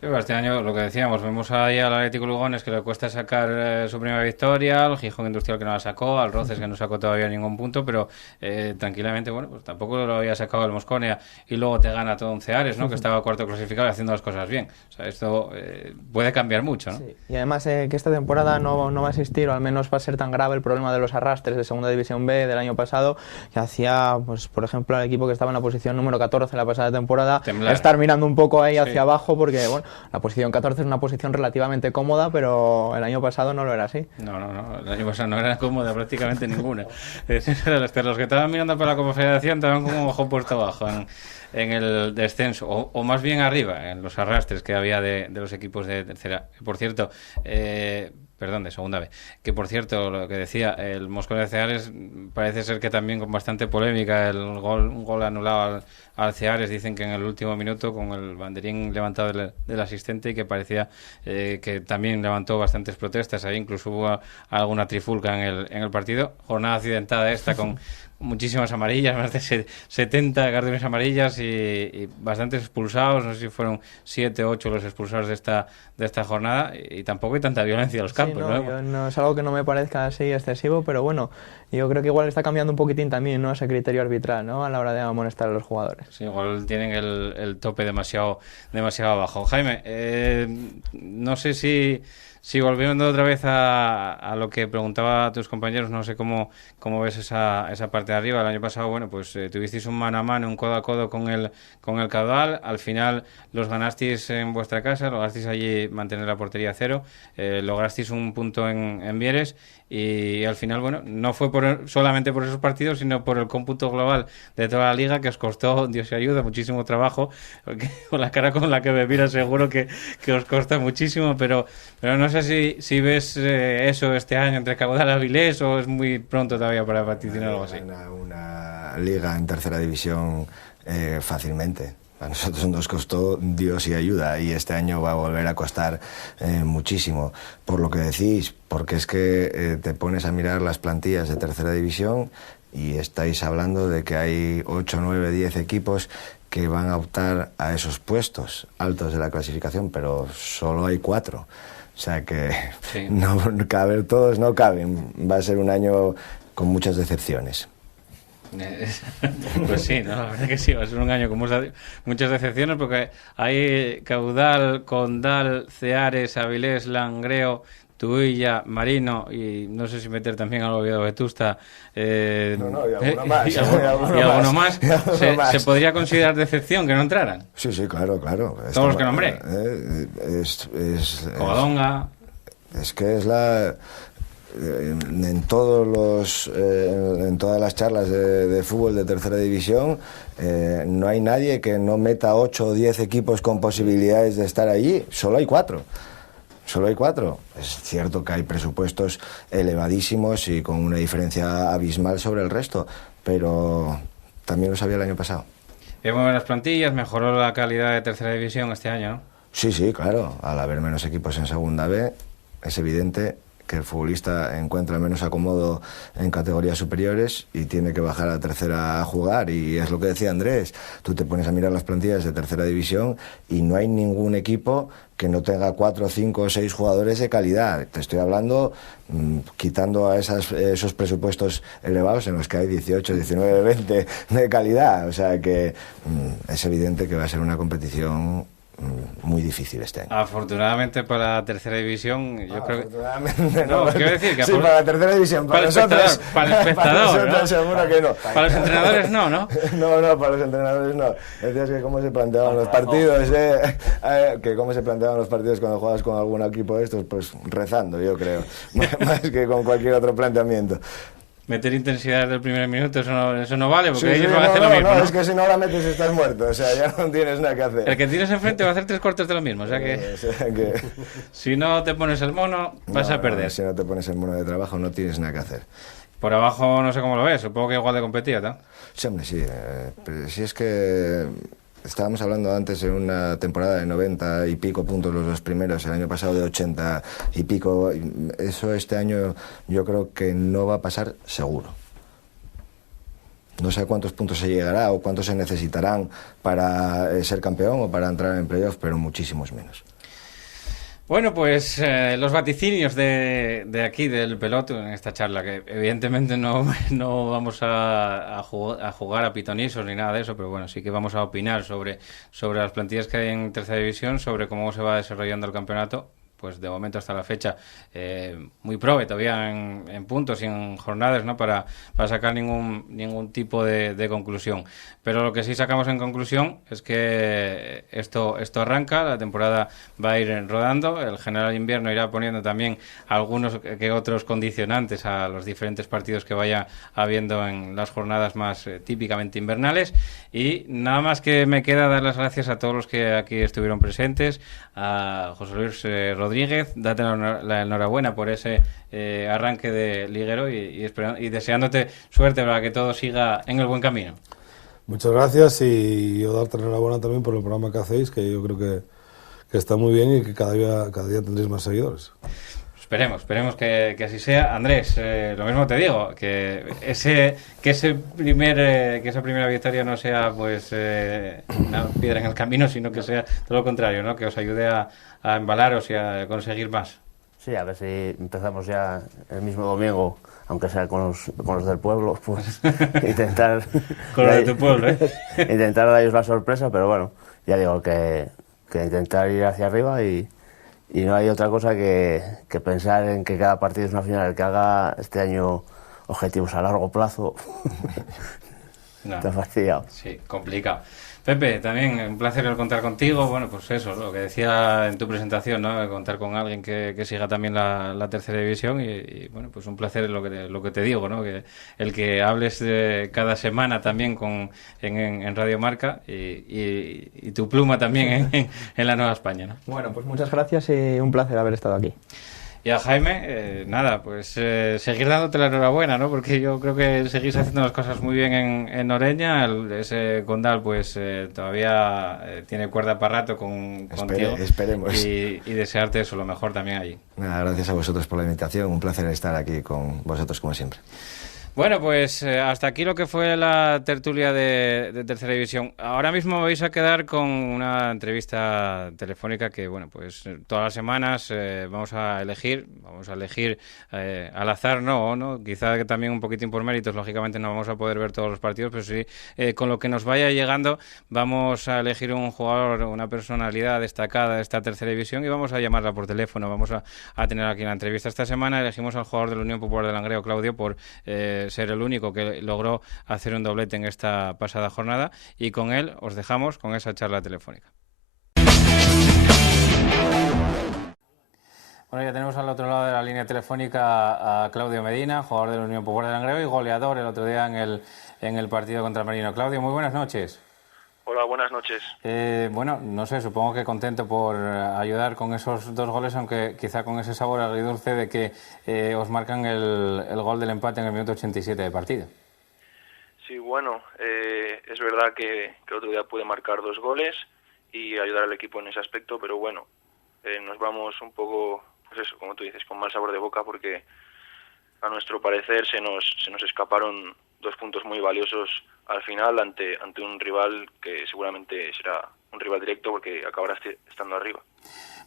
Sí, este año lo que decíamos, vemos ahí al Atlético Lugones que le cuesta sacar su primera victoria, al Gijón Industrial que no la sacó, al Roces que no sacó todavía ningún punto, pero tranquilamente, pues tampoco lo había sacado el Mosconia y luego te gana todo Onceares, ¿no? Que estaba cuarto clasificado y haciendo las cosas bien. O sea, esto puede cambiar mucho, ¿no? Sí. Y además que esta temporada no va a existir, o al menos va a ser tan grave el problema de los arrastres de Segunda División B del año pasado, que hacía, pues por ejemplo, al equipo que estaba en la posición número 14 la pasada temporada, estar mirando un poco ahí hacia abajo, porque la posición 14 es una posición relativamente cómoda, pero el año pasado no lo era así. No, el año pasado no era cómoda prácticamente ninguna. Los que estaban mirando para la Copa Federación estaban como un ojo puesto abajo en el descenso, o más bien arriba, en los arrastres que había de los equipos de tercera. Por cierto, de segunda B. Que por cierto, lo que decía, el Mosconi de Ceares parece ser que también con bastante polémica, un gol anulado al Ceares, dicen que en el último minuto con el banderín levantado del asistente y que parecía que también levantó bastantes protestas, ahí incluso hubo alguna trifulca en el partido. Jornada accidentada esta con muchísimas amarillas, más de 70 cartones amarillas y bastantes expulsados, no sé si fueron 7 o 8 los expulsados de esta jornada, y tampoco hay tanta violencia en los campos. No es algo que no me parezca así excesivo, pero yo creo que igual está cambiando un poquitín también, ¿no?, ese criterio arbitral, ¿no?, a la hora de amonestar a los jugadores. Sí, igual tienen el tope demasiado abajo. Jaime, no sé si volviendo otra vez a lo que preguntaba a tus compañeros, no sé cómo ves esa parte de arriba. El año pasado, pues tuvisteis un mano a mano, un codo a codo con el caudal. Al final los ganasteis en vuestra casa, lograsteis allí mantener la portería a 0, lograsteis un punto en Vieres y al final, bueno, no fue solamente por esos partidos, sino por el cómputo global de toda la liga, que os costó, Dios y ayuda, muchísimo trabajo, porque con la cara con la que me miras seguro que os cuesta muchísimo, pero no sé si ves eso este año entre Caudal y Avilés, o es muy pronto todavía para vaticinar algo así. Una liga en tercera división fácilmente. A nosotros nos costó Dios y ayuda, y este año va a volver a costar muchísimo, por lo que decís, porque es que te pones a mirar las plantillas de tercera división y estáis hablando de que hay 8, 9, 10 equipos que van a optar a esos puestos altos de la clasificación, pero solo hay 4. O sea que sí. No caber todos no caben. Va a ser un año con muchas decepciones. Pues sí, ¿no? La verdad que sí, va a ser un año con muchas decepciones, porque hay Caudal, Condal, Ceares, Avilés, Langreo, Tuilla, Marino, y no sé si meter también al Oviedo Vetusta. Y alguno más. Y alguno más. ¿Se podría considerar decepción que no entraran? Sí, claro. Todos los que nombré. Covadonga. Es que es la... En todas las charlas de fútbol de tercera división no hay nadie que no meta 8 o 10 equipos con posibilidades de estar allí. Solo hay 4. Es cierto que hay presupuestos elevadísimos y con una diferencia abismal sobre el resto, pero también lo sabía el año pasado. Muy buenas plantillas, mejoró la calidad de tercera división este año, ¿no? Sí, claro. Al haber menos equipos en segunda B, es evidente que el futbolista encuentra menos acomodo en categorías superiores y tiene que bajar a tercera a jugar, y es lo que decía Andrés, tú te pones a mirar las plantillas de tercera división y no hay ningún equipo que no tenga 4, 5 o 6 jugadores de calidad. Te estoy hablando quitando a esos presupuestos elevados en los que hay 18, 19, 20 de calidad, o sea que es evidente que va a ser una competición muy difícil este año. Afortunadamente para la tercera división, yo creo que... Afortunadamente no. Quiero decir que sí, para la tercera división, para nosotros, para el espectador, ¿no? Seguro que no. Para los entrenadores no, ¿no? No, para los entrenadores no. Decías que cómo se planteaban los partidos, que cómo se planteaban los partidos cuando juegas con algún equipo de estos, pues rezando, yo creo, más que con cualquier otro planteamiento. Meter intensidad desde el primer minuto, eso no vale, porque ellos van a hacer lo mismo, ¿no? Es que si no la metes estás muerto, o sea, ya no tienes nada que hacer. El que tienes enfrente va a hacer 3/4 de lo mismo, o sea que si no te pones el mono, vas a perder. Si no te pones el mono de trabajo, no tienes nada que hacer. Por abajo no sé cómo lo ves, supongo que igual de competida, ¿no? Sí, hombre, sí. Pero si es que... Estábamos hablando antes de una temporada de 90 y pico puntos los 2 primeros, el año pasado de 80 y pico. Eso este año yo creo que no va a pasar seguro. No sé a cuántos puntos se llegará o cuántos se necesitarán para ser campeón o para entrar en playoff, pero muchísimos menos. Bueno, pues los vaticinios de aquí, del Peloto, en esta charla, que evidentemente no vamos a jugar a pitonisos ni nada de eso, pero bueno, sí que vamos a opinar sobre las plantillas que hay en tercera división, sobre cómo se va desarrollando el campeonato. Pues de momento hasta la fecha muy prove todavía en puntos y en jornadas, ¿no? Para sacar ningún tipo de conclusión. Pero lo que sí sacamos en conclusión es que esto arranca, la temporada va a ir rodando, el general invierno irá poniendo también algunos que otros condicionantes a los diferentes partidos que vaya habiendo en las jornadas más típicamente invernales, y nada más que me queda dar las gracias a todos los que aquí estuvieron presentes, a José Luis Rodríguez, date la enhorabuena por ese arranque de liguero y deseándote suerte para que todo siga en el buen camino. Muchas gracias, y yo darte la enhorabuena también por el programa que hacéis, que yo creo que está muy bien y que cada día tendréis más seguidores. Esperemos que así sea. Andrés, lo mismo te digo, que esa primera victoria no sea pues una piedra en el camino, sino que sea todo lo contrario, ¿no? Que os ayude a embalaros y a conseguir más. Sí, a ver si empezamos ya el mismo domingo, aunque sea con los del pueblo, pues intentar... con los de tu pueblo, intentar darles la sorpresa, pero bueno, ya digo que intentar ir hacia arriba y no hay otra cosa que pensar en que cada partido es una final. El que haga este año objetivos a largo plazo No. Está fastidiado. Sí, complicado. Pepe, también un placer el contar contigo. Bueno, pues eso, lo que decía en tu presentación, ¿no? Contar con alguien que siga también la tercera división y, bueno, pues un placer lo que te digo, ¿no? Que el que hables cada semana también en Radio Marca y tu pluma también en la Nueva España, ¿no? Bueno, pues muchas gracias y un placer haber estado aquí. Y a Jaime, nada, pues seguir dándote la enhorabuena, ¿no? Porque yo creo que seguís haciendo las cosas muy bien en Oreña. Ese Condal, pues todavía tiene cuerda para rato contigo. Esperemos. Y desearte eso, lo mejor también allí. Nada, gracias a vosotros por la invitación. Un placer estar aquí con vosotros, como siempre. Bueno, pues hasta aquí lo que fue la tertulia de Tercera División. Ahora mismo vais a quedar con una entrevista telefónica que, bueno, pues todas las semanas vamos a elegir al azar, no, quizá que también un poquitín por méritos, lógicamente no vamos a poder ver todos los partidos, pero sí, con lo que nos vaya llegando vamos a elegir un jugador, una personalidad destacada de esta Tercera División y vamos a llamarla por teléfono, vamos a tener aquí la entrevista. Esta semana elegimos al jugador de la Unión Popular de Langreo, Claudio, por ser el único que logró hacer un doblete en esta pasada jornada y con él os dejamos con esa charla telefónica. Bueno, ya tenemos al otro lado de la línea telefónica a Claudio Medina, jugador de la Unión Popular de Langreo y goleador el otro día en el partido contra el Marino. Claudio, muy buenas noches. Hola, buenas noches. Bueno, no sé, supongo que contento por ayudar con esos 2 goles, aunque quizá con ese sabor agridulce de que os marcan el gol del empate en el minuto 87 de partido. Sí, bueno, es verdad que otro día pude marcar 2 goles y ayudar al equipo en ese aspecto, pero bueno, nos vamos un poco, pues eso, como tú dices, con mal sabor de boca porque a nuestro parecer se nos escaparon 2 puntos muy valiosos al final ante un rival que seguramente será un rival directo porque acabará estando arriba.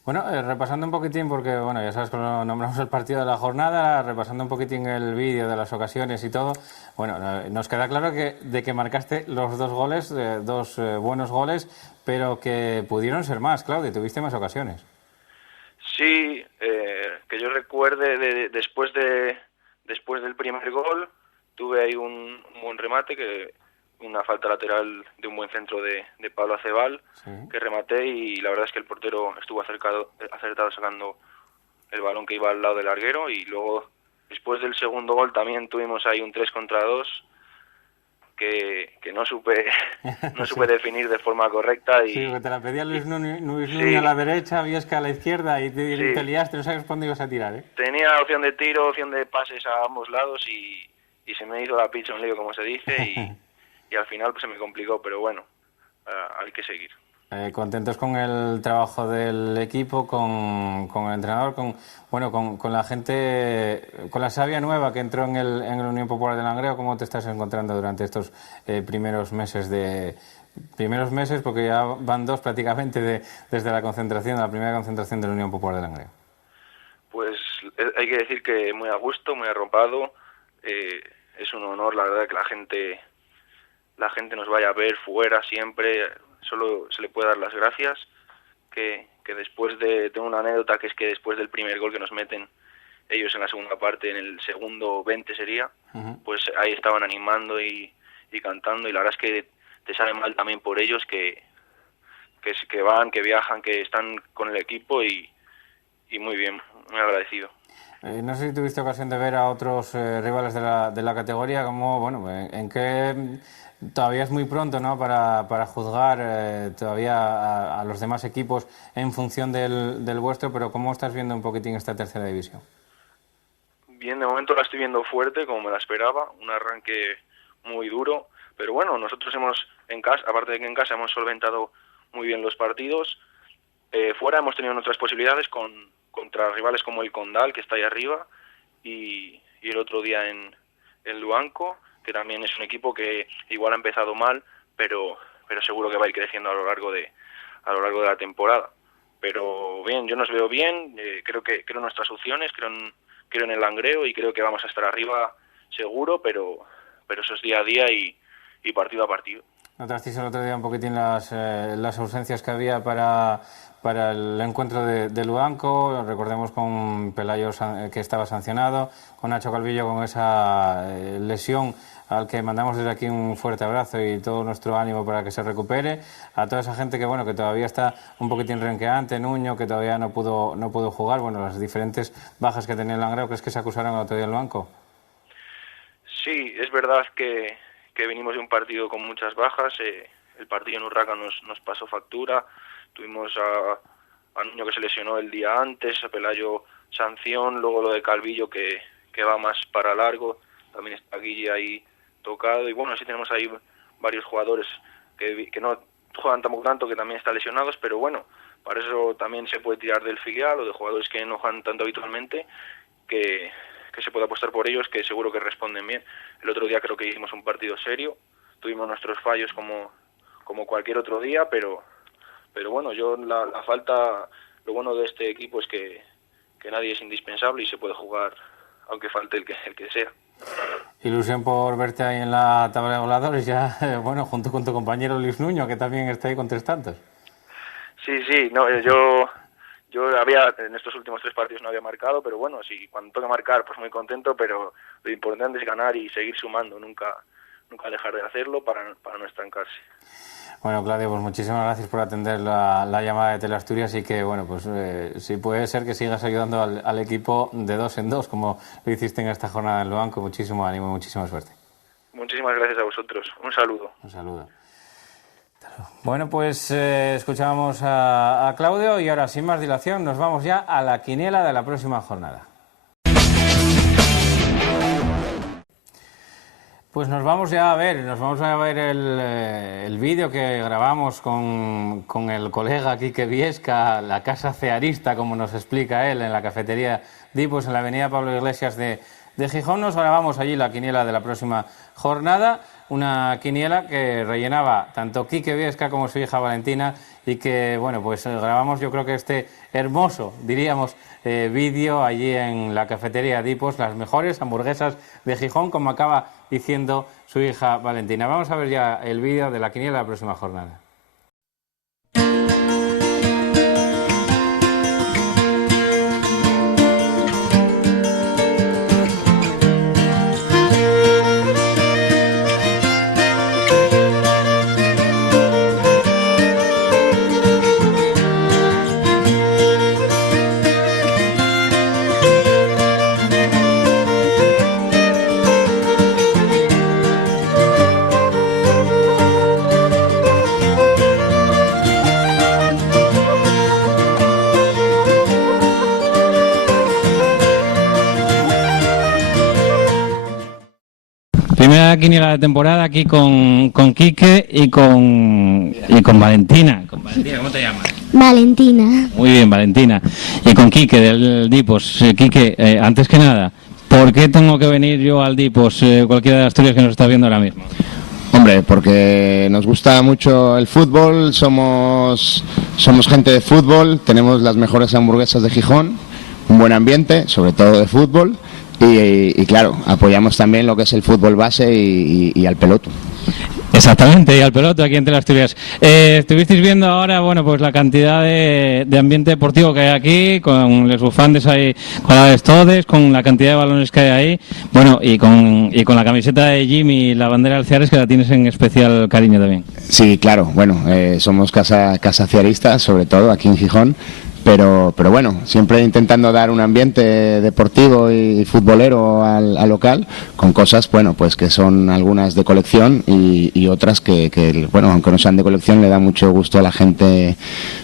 Bueno, repasando un poquitín, porque bueno, ya sabes que lo nombramos el partido de la jornada, repasando un poquitín el vídeo de las ocasiones y todo, bueno, nos queda claro de que marcaste los 2 goles, 2 buenos goles, pero que pudieron ser más, Claudio, tuviste más ocasiones. Sí, que yo recuerde después del primer gol tuve ahí un buen remate, una falta lateral de un buen centro de Pablo Acebal, sí, que rematé y la verdad es que el portero estuvo acertado sacando el balón que iba al lado del larguero y luego después del segundo gol también tuvimos ahí un 3 contra 2 que no supe definir de forma correcta. Y, sí, porque te la pedía Luis Núñez sí, a la derecha, Viesca a la izquierda y te liaste, no sabes cuándo ibas a tirar, ¿eh? Tenía opción de tiro, opción de pases a ambos lados y se me hizo la picha un lío, como se dice, y al final pues se me complicó, pero bueno, hay que seguir. Contentos con el trabajo del equipo, con el entrenador, con la gente, con la savia nueva que entró en el Unión Popular de Langreo. ¿Cómo te estás encontrando durante estos primeros meses, porque ya van 2 prácticamente desde la primera concentración de la Unión Popular de Langreo? Pues hay que decir que muy a gusto, muy arropado. Es un honor, la verdad, que la gente nos vaya a ver fuera siempre. Solo se le puede dar las gracias, que después tengo una anécdota, que es que después del primer gol que nos meten ellos en la segunda parte, en el segundo 20 sería, pues ahí estaban animando y cantando, y la verdad es que te sabe mal también por ellos que van, que viajan, que están con el equipo y muy bien, muy agradecido. No sé si tuviste ocasión de ver a otros rivales de la categoría, como, bueno, en qué... Todavía es muy pronto, ¿no?, para juzgar todavía a los demás equipos en función del vuestro, pero ¿cómo estás viendo un poquitín esta tercera división? Bien, de momento la estoy viendo fuerte, como me la esperaba, un arranque muy duro, pero bueno, nosotros en casa, aparte de que en casa hemos solventado muy bien los partidos, fuera hemos tenido nuestras posibilidades contra rivales como el Condal, que está ahí arriba, y el otro día en Luanco, que también es un equipo que igual ha empezado mal, pero seguro que va a ir creciendo a lo largo de la temporada. Pero bien, yo nos veo bien, creo en nuestras opciones, creo en el Langreo y creo que vamos a estar arriba seguro, pero eso es día a día y partido a partido. Notasteis el otro día un poquitín las ausencias que había para el encuentro de Luanco. Recordemos con Pelayo que estaba sancionado, con Nacho Calvillo con esa lesión, al que mandamos desde aquí un fuerte abrazo y todo nuestro ánimo para que se recupere. A toda esa gente que todavía está un poquitín renqueante, Nuño, que todavía no pudo jugar, las diferentes bajas que tenía el Langreo. ¿Crees que se acusaron el otro día en Luanco? Sí, es verdad que venimos de un partido con muchas bajas. El partido en Urraca nos pasó factura. Tuvimos a Nuño, que se lesionó el día antes, a Pelayo sanción, luego lo de Calvillo que va más para largo, también está Guille ahí tocado, y sí tenemos ahí varios jugadores que no juegan tampoco tanto, que también están lesionados, pero para eso también se puede tirar del filial o de jugadores que no juegan tanto habitualmente, que se puede apostar por ellos, que seguro que responden bien. El otro día creo que hicimos un partido serio, tuvimos nuestros fallos como cualquier otro día, pero yo la falta, lo bueno de este equipo es que nadie es indispensable y se puede jugar aunque falte el que sea. Ilusión por verte ahí en la tabla de goleadores ya, junto con tu compañero Luis Nuño, que también está ahí con 3 tantos. Sí, no, yo había, en estos últimos 3 partidos no había marcado, pero sí, cuando toca marcar, pues muy contento, pero lo importante es ganar y seguir sumando, nunca dejar de hacerlo para no estancarse. Bueno, Claudio, pues muchísimas gracias por atender la llamada de Teleasturias y que, si puede ser que sigas ayudando al equipo de 2 en 2, como lo hiciste en esta jornada en Luanco. Muchísimo ánimo y muchísima suerte. Muchísimas gracias a vosotros. Un saludo. Un saludo. Bueno, pues escuchábamos a Claudio y ahora, sin más dilación, nos vamos ya a la quiniela de la próxima jornada. Pues nos vamos a ver el vídeo que grabamos con el colega Quique Viesca, la casa cearista, como nos explica él, en la cafetería Dipos, en la avenida Pablo Iglesias de Gijón. Nos grabamos allí la quiniela de la próxima jornada, una quiniela que rellenaba tanto Quique Viesca como su hija Valentina y que, grabamos yo creo que este hermoso, diríamos, vídeo allí en la cafetería Dipos, las mejores hamburguesas de Gijón, como acaba diciendo su hija Valentina. Vamos a ver ya el vídeo de la quiniela de la próxima jornada. Primera quiniela de temporada aquí con Quique y con Valentina. ¿Cómo te llamas? Valentina. Muy bien, Valentina. Y con Quique del Dipos. Quique, antes que nada, ¿por qué tengo que venir yo al Dipos, cualquiera de las Asturias que nos está viendo ahora mismo? Hombre, porque nos gusta mucho el fútbol, somos gente de fútbol, tenemos las mejores hamburguesas de Gijón, un buen ambiente, sobre todo de fútbol. Y claro, apoyamos también lo que es el fútbol base y al peloto. Exactamente, y al peloto aquí en Teleasturias. Estuvisteis viendo ahora, pues la cantidad de ambiente deportivo que hay aquí, con los bufandes ahí, con las todes, con la cantidad de balones que hay ahí, y con la camiseta de Jimmy y la bandera del Ceares, que la tienes en especial cariño también. Sí, claro, somos casa cearista, sobre todo aquí en Gijón. Pero siempre intentando dar un ambiente deportivo y futbolero al local, con cosas, que son algunas de colección y otras que aunque no sean de colección, le da mucho gusto a la gente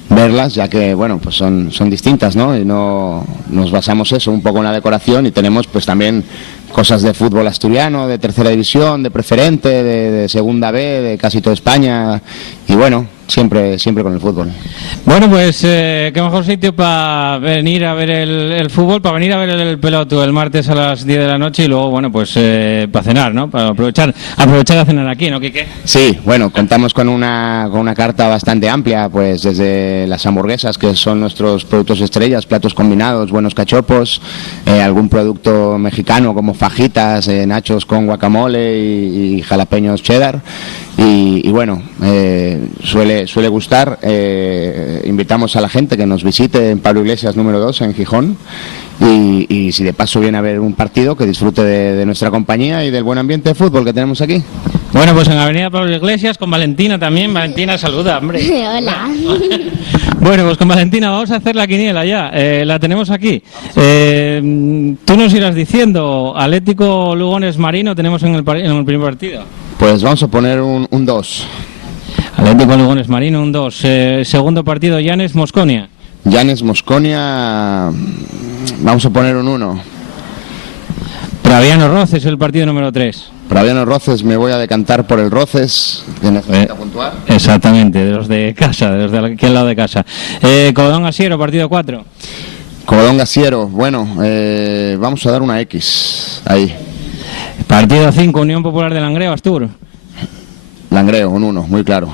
verlas, ya que, son distintas, ¿no? Y no nos basamos un poco en la decoración y tenemos, también cosas de fútbol asturiano, de tercera división, de preferente, de segunda B, de casi toda España y siempre con el fútbol. Qué mejor sitio para venir a ver el fútbol, para venir a ver el peloto el martes a las 10 de la noche y luego, para cenar, ¿no? Para aprovechar a cenar aquí, ¿no, Quique? Sí, contamos con una carta bastante amplia, desde las hamburguesas, que son nuestros productos estrellas, platos combinados, buenos cachopos, algún producto mexicano como fajitas, nachos con guacamole y jalapeños cheddar. Y bueno, suele gustar. Invitamos a la gente que nos visite en Pablo Iglesias número 2 en Gijón. Y si de paso viene a ver un partido, que disfrute de nuestra compañía y del buen ambiente de fútbol que tenemos aquí. Bueno, pues en Avenida Pablo Iglesias, con Valentina también. Valentina, saluda, hombre. Hola. Bueno, pues con Valentina vamos a hacer la quiniela ya. La tenemos aquí. Tú nos irás diciendo, Atlético Lugones Marino tenemos en el primer partido. Pues vamos a poner un 2. Atlético Lugones Marino, un 2. Segundo partido, Llanes Mosconia. Llanes Mosconia, vamos a poner un 1. Praviano Roces, el partido número 3. Praviano Roces, me voy a decantar por el Roces, que necesita puntuar. Exactamente, de los de casa, de los de aquí al lado de casa. Cobadón Asiero, partido 4. Cobadón Asiero, bueno, vamos a dar una X ahí. Partido 5, Unión Popular de Langreo, Astur. Langreo, un 1, muy claro.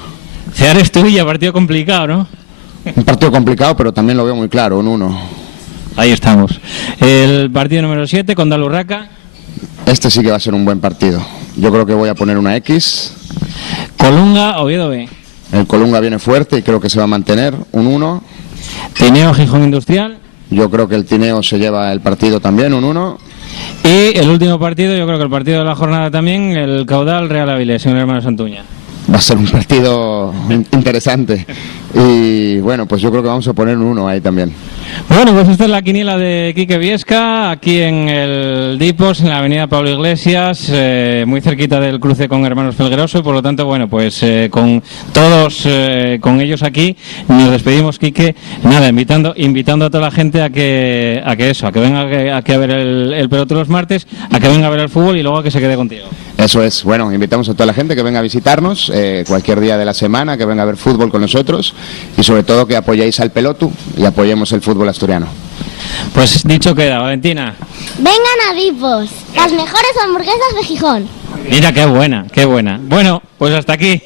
Ceares Tuilla, partido complicado, ¿no? Un partido complicado, pero también lo veo muy claro, un 1. Ahí estamos. El partido número 7, Condal Urraca. Este sí que va a ser un buen partido. Yo creo que voy a poner una X. Colunga, Oviedo B. El Colunga viene fuerte y creo que se va a mantener, un 1. Tineo, Gijón Industrial. Yo creo que el Tineo se lleva el partido también, un 1. Y el último partido, yo creo que el partido de la jornada también, el Caudal Real Avilés, en el Hermano Santuña. Va a ser un partido interesante. Y bueno, pues yo creo que vamos a poner un 1 ahí también. Bueno, pues esta es la quiniela de Quique Viesca, aquí en el Dipos, en la avenida Pablo Iglesias, muy cerquita del cruce con Hermanos Felgueroso, y por lo tanto, bueno, pues con todos, con ellos aquí, nos despedimos, Quique, nada, invitando a toda la gente a que venga a ver el pelotón los martes, a que venga a ver el fútbol y luego a que se quede contigo. Eso es, bueno, invitamos a toda la gente que venga a visitarnos cualquier día de la semana, que venga a ver fútbol con nosotros y sobre todo que apoyéis al pelotu y apoyemos el fútbol asturiano. Pues dicho queda, Valentina. Vengan a Dipos, las mejores hamburguesas de Gijón. Mira, qué buena, qué buena. Bueno, pues hasta aquí.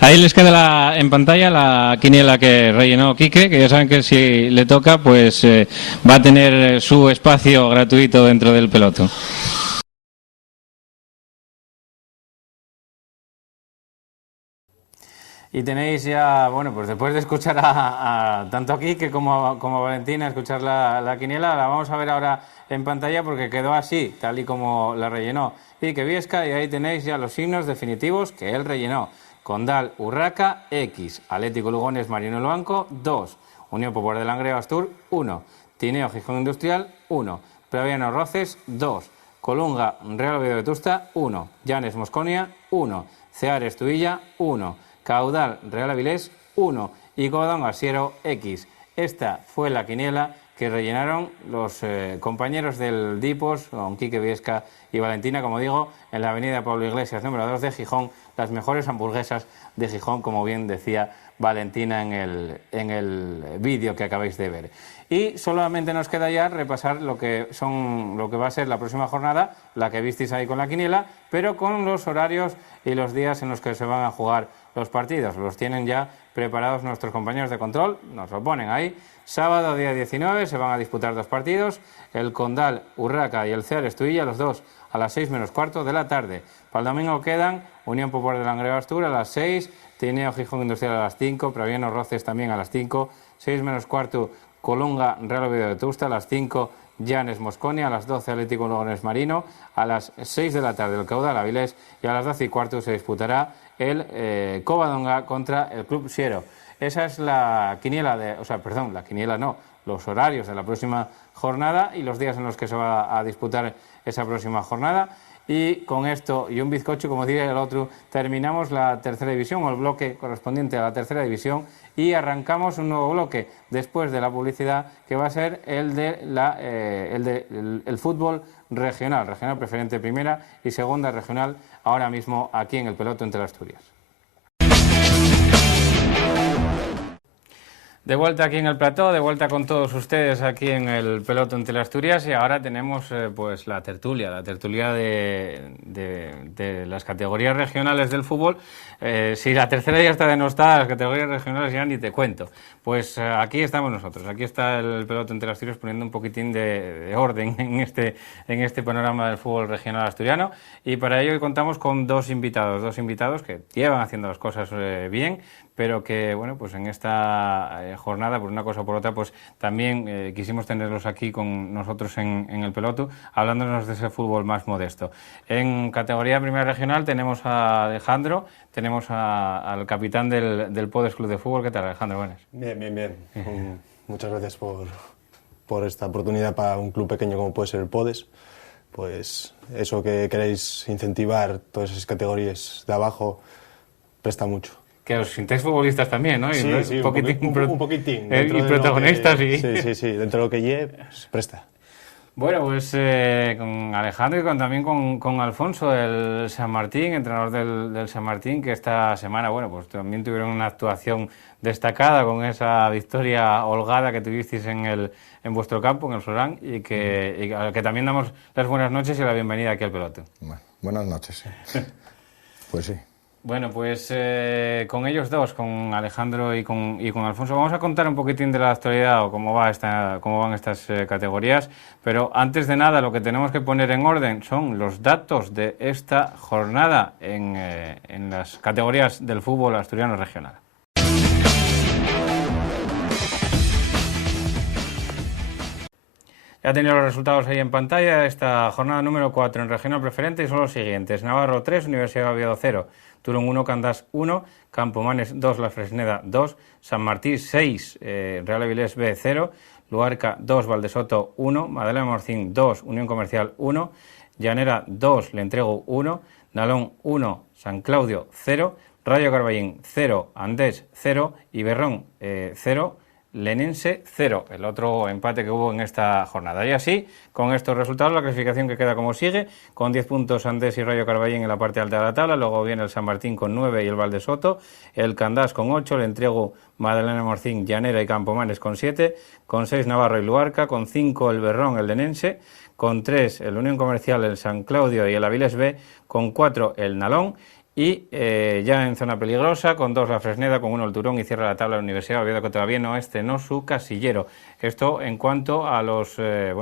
Ahí les queda en pantalla la quiniela que rellenó Quique, que ya saben que si le toca, pues va a tener su espacio gratuito dentro del peloto. Y tenéis ya, bueno, pues después de escuchar tanto a Quique como a Valentina, escuchar la quiniela, la vamos a ver ahora en pantalla porque quedó así, tal y como la rellenó Quique Viesca, y ahí tenéis ya los signos definitivos que él rellenó. Condal Urraca, X. Atlético Lugones Marino Luanco, 2. Unión Popular de Langreo Astur, 1. Tineo Gijón Industrial, 1. Praviano Roces, 2. Colunga Real Oviedo Vetusta, 1. Llanes Mosconia, 1. Ceares Tuilla, 1. Caudal Real Avilés, 1. Y Cobadón Asiero, X. Esta fue la quiniela que rellenaron los compañeros del Dipos, con Quique Viesca y Valentina, como digo, en la avenida Pablo Iglesias número 2 de Gijón, las mejores hamburguesas de Gijón, como bien decía Valentina en el vídeo que acabáis de ver. Y solamente nos queda ya repasar lo que va a ser la próxima jornada, la que visteis ahí con la quiniela, pero con los horarios y los días en los que se van a jugar los partidos. Los tienen ya preparados nuestros compañeros de control, nos lo ponen ahí. Sábado, día 19, se van a disputar 2 partidos, el Condal Urraca y el Ceares Tuilla, los 2 a las 6:15 de la tarde. Para el domingo quedan Unión Popular de Langreo Astur a las 6, Tineo Gijón Industrial a las 5, Praviano Roces también a las 5, 6:15 Colunga Real Oviedo Vetusta a las 5, Llanes Mosconia a las 12, Atlético Lugones Marino a las 6 de la tarde, el Caudal Avilés, y a las 12:15 se disputará el Covadonga contra el Club Siero. Esa es la quiniela la quiniela no, los horarios de la próxima jornada y los días en los que se va a disputar esa próxima jornada. Y con esto y un bizcocho, como diría el otro, terminamos la tercera división, o el bloque correspondiente a la tercera división, y arrancamos un nuevo bloque después de la publicidad, que va a ser el fútbol regional preferente primera y segunda regional, ahora mismo aquí en el Peloto entre Asturias. De vuelta aquí en el plató, de vuelta con todos ustedes aquí en el Peloto en Teleasturias, y ahora tenemos pues la tertulia de las categorías regionales del fútbol. Si la tercera ya está denostada, las categorías regionales ya ni te cuento. Pues aquí estamos nosotros, aquí está el Peloto en Teleasturias poniendo un poquitín de orden en este panorama del fútbol regional asturiano, y para ello hoy contamos con dos invitados que llevan haciendo las cosas bien, pero que, bueno, pues en esta jornada, por una cosa o por otra, pues también quisimos tenerlos aquí con nosotros en el Peloto, hablándonos de ese fútbol más modesto. En categoría primera regional tenemos a Alejandro, tenemos al capitán del Podes Club de Fútbol. ¿Qué tal, Alejandro? Buenas. Bien. Muchas gracias por esta oportunidad para un club pequeño como puede ser el Podes. Pues eso que queréis incentivar, todas esas categorías de abajo, presta mucho. Que os sintáis futbolistas también, ¿no? Sí, un poquitín. Y protagonistas. Sí, dentro de lo que lleve, pues presta. Bueno, pues con Alejandro y también con Alfonso del San Martín, entrenador del San Martín, que esta semana, bueno, pues también tuvieron una actuación destacada con esa victoria holgada que tuvisteis en vuestro campo, en el Florán, y al que también damos las buenas noches y la bienvenida aquí al Peloto. Bueno, buenas noches. Pues sí. Bueno, pues con ellos dos, con Alejandro y con Alfonso, vamos a contar un poquitín de la actualidad o cómo van estas categorías, pero antes de nada lo que tenemos que poner en orden son los datos de esta jornada en las categorías del fútbol asturiano regional. Ya tenido los resultados ahí en pantalla. Esta jornada número 4 en regional preferente y son los siguientes: Navarro 3, Universidad de Oviedo 0, Turón 1, Candás 1, Campomanes 2, La Fresneda 2, San Martín 6, Real Avilés B 0, Luarca 2, Valdesoto 1, Madalena Morcín 2, Unión Comercial 1, Llanera 2, Le Entrego 1, Nalón 1, San Claudio 0, Rayo Carballín 0, Andés 0, Iberrón 0, Lenense 0, el otro empate que hubo en esta jornada. Y así, con estos resultados, la clasificación que queda como sigue, con 10 puntos Andés y Rayo Carballín en la parte alta de la tabla, luego viene el San Martín con 9 y el Valdesoto, el Candás con 8, el Entrego, Madalena Morcín, Llanera y Campomanes con 7, con 6 Navarro y Luarca, con 5 el Berrón, el Lenense, con 3 el Unión Comercial, el San Claudio y el Avilés B, con 4 el Nalón, y ya en zona peligrosa, con 2 la Fresneda, con 1 el Turón, y cierra la tabla la Universidad de Oviedo, que todavía no estrenó su casillero. Esto en cuanto a los a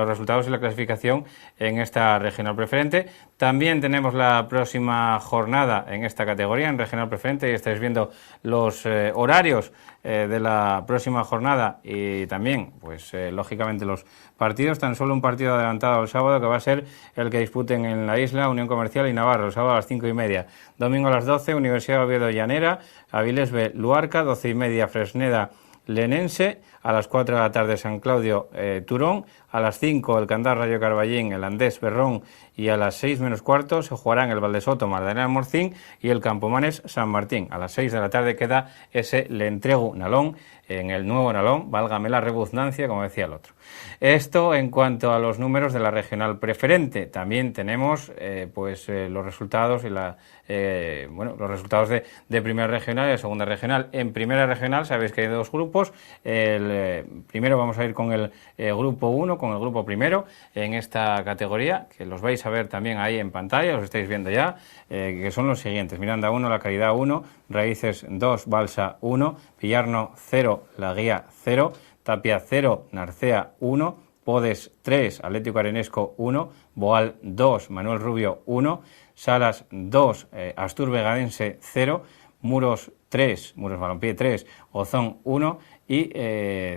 los resultados y la clasificación en esta regional preferente. También tenemos la próxima jornada en esta categoría, en regional preferente, y estáis viendo los horarios de la próxima jornada y también, pues lógicamente, los partidos. Tan solo un partido adelantado el sábado, que va a ser el que disputen en la isla Unión Comercial y Navarro, el sábado a las 5:30. Domingo a las 12, Universidad de Oviedo Llanera, Avilés B Luarca, 12:30 Fresneda Lenense, a las 4 de la tarde San Claudio Turón, a las 5 el Candás Rayo Carballín, el Andés Berrón, y a las 6 menos cuarto se jugarán el Valdesoto Magdalena Morcín y el Campomanes San Martín. A las 6 de la tarde queda ese Le Entrego Nalón, en el nuevo Nalón, válgame la redundancia, como decía el otro. Esto en cuanto a los números de la regional preferente. También tenemos los resultados y los resultados de primera regional y de segunda regional. En primera regional sabéis que hay dos grupos. Primero vamos a ir con el grupo 1, con el grupo primero en esta categoría, que los vais a ver también ahí en pantalla, los estáis viendo ya, que son los siguientes: Miranda 1, La Caridad 1, Raíces 2, Balsa 1, Pillarno 0, La Guía 0, Tapia 0, Narcea 1, Podes 3, Atlético Arenesco 1, Boal 2, Manuel Rubio 1, Salas 2, Astur Vegadense 0, Muros Balompié 3, Ozón 1 y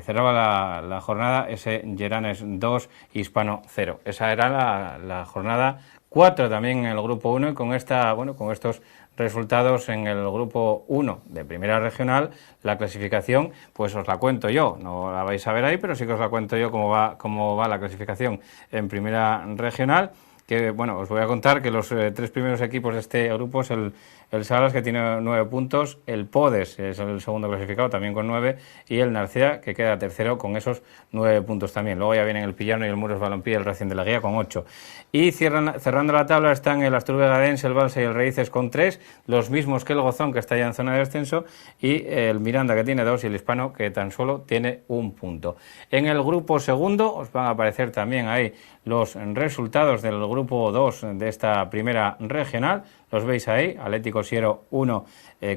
cerraba la jornada ese Lleranes 2, Hispano 0. Esa era la jornada 4 también en el grupo 1, y con estos resultados en el grupo 1 de primera regional, la clasificación, pues os la cuento yo, no la vais a ver ahí, pero sí que os la cuento yo cómo va la clasificación en primera regional, que os voy a contar que los 3 primeros equipos de este grupo es el el Salas, que tiene 9 puntos, el Podes es el segundo clasificado también con 9, y el Narcea, que queda tercero con esos 9 puntos también. Luego ya vienen el Pillano y el Muros Balompié y el Racing de la Guía con 8. Y cerrando la tabla están el Asturbe-Gadense, el Balsa y el Raíces con 3, los mismos que el Gozón, que está ya en zona de descenso, y el Miranda, que tiene 2, y el Hispano, que tan solo tiene 1 punto. En el grupo segundo os van a aparecer también ahí los resultados del grupo 2 de esta primera regional. Los veis ahí: Atlético Siero 1,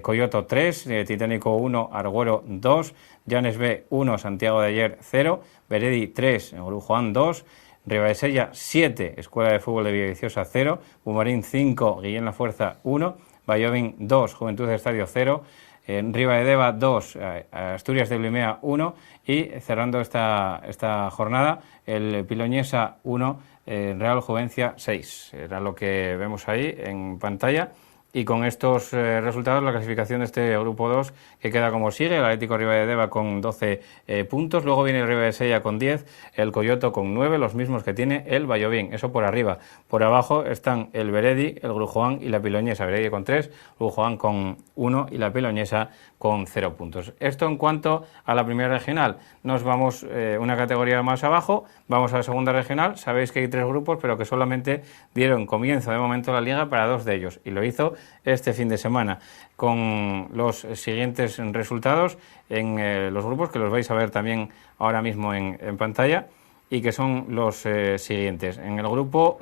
Coyoto 3, Titánico 1, Argüero 2, Llanes B 1, Santiago de Ayer 0, Beredi 3, Grujuan 2, Ribadesella 7, Escuela de Fútbol de Villaviciosa 0, Bumarín 5, Guillén La Fuerza 1, Valladolid 2, Juventud de Estadio 0, Ribaedeva 2, Asturias de Blimea 1, y cerrando esta jornada el Piloñesa 1, Real Juvencia 6. Era lo que vemos ahí en pantalla. Y con estos resultados, la clasificación de este grupo 2, que queda como sigue: el Atlético Ribaedeva con 12 puntos, luego viene el Ribadesella con 10, el Coyoto con 9, los mismos que tiene el Valladolid, eso por arriba. Por abajo están el Beredi, el Grujuan y la Piloñesa. Beredi con 3, Grujuan con 1 y la Piloñesa con 0 puntos. Esto en cuanto a la primera regional. Nos vamos una categoría más abajo, vamos a la segunda regional. Sabéis que hay 3 grupos, pero que solamente dieron comienzo de momento la liga para 2 de ellos, y lo hizo este fin de semana, con los siguientes resultados en los grupos, que los vais a ver también ahora mismo en pantalla, y que son los siguientes. En el grupo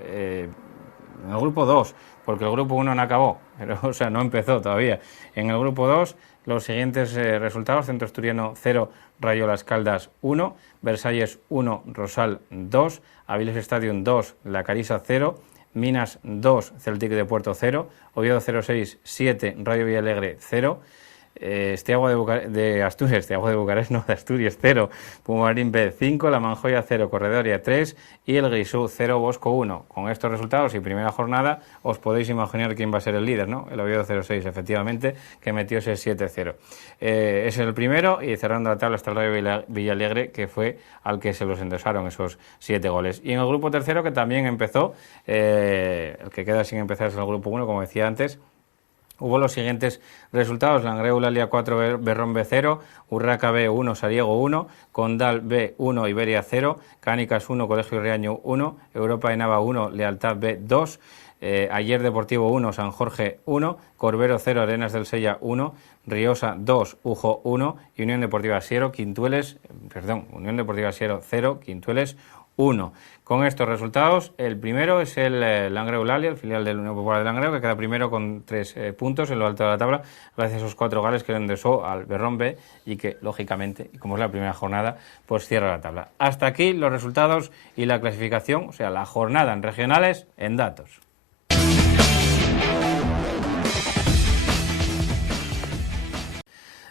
2, porque el grupo 1 no acabó, pero, o sea, no empezó todavía. En el grupo 2, los siguientes resultados: Centro Asturiano 0, Rayo Las Caldas 1, Versalles 1, Rosal 2, Avilés Stadium 2, La Carisa 0, Minas 2, Celtic de Puerto 0, Oviedo 06, 7, Radio Villalegre 0, de Asturias 0, Pumarín B 5, La Manjoya 0, Corredoria 3 y el Guisú 0, Bosco 1. Con estos resultados y primera jornada os podéis imaginar quién va a ser el líder, ¿no? El Oviedo 06, efectivamente, que metió ese 7-0. Es el primero, y cerrando la tabla está el Radio Villalegre, que fue al que se los endosaron esos 7 goles. Y en el grupo tercero, que también empezó, el que queda sin empezar es el grupo 1, como decía antes. Hubo los siguientes resultados: Langreo Eulalia 4, Berrón B 0, Urraca B 1, Sariego 1, Condal B 1, Iberia 0, Cánicas 1, Colegio Riaño 1, Europa de Nava 1, Lealtad B 2, Ayer Deportivo 1, San Jorge 1, Corbero 0, Arenas del Sella 1, Riosa 2, Ujo 1 y Unión Deportiva Siero 0, Quintueles 1. Con estos resultados, el primero es el Langreo Eulalia, el filial del Unión Popular de Langreo, que queda primero con 3 puntos en lo alto de la tabla, gracias a esos 4 goles que le endosó al Berrón B, y que, lógicamente, como es la primera jornada, pues cierra la tabla. Hasta aquí los resultados y la clasificación, o sea, la jornada en regionales en datos.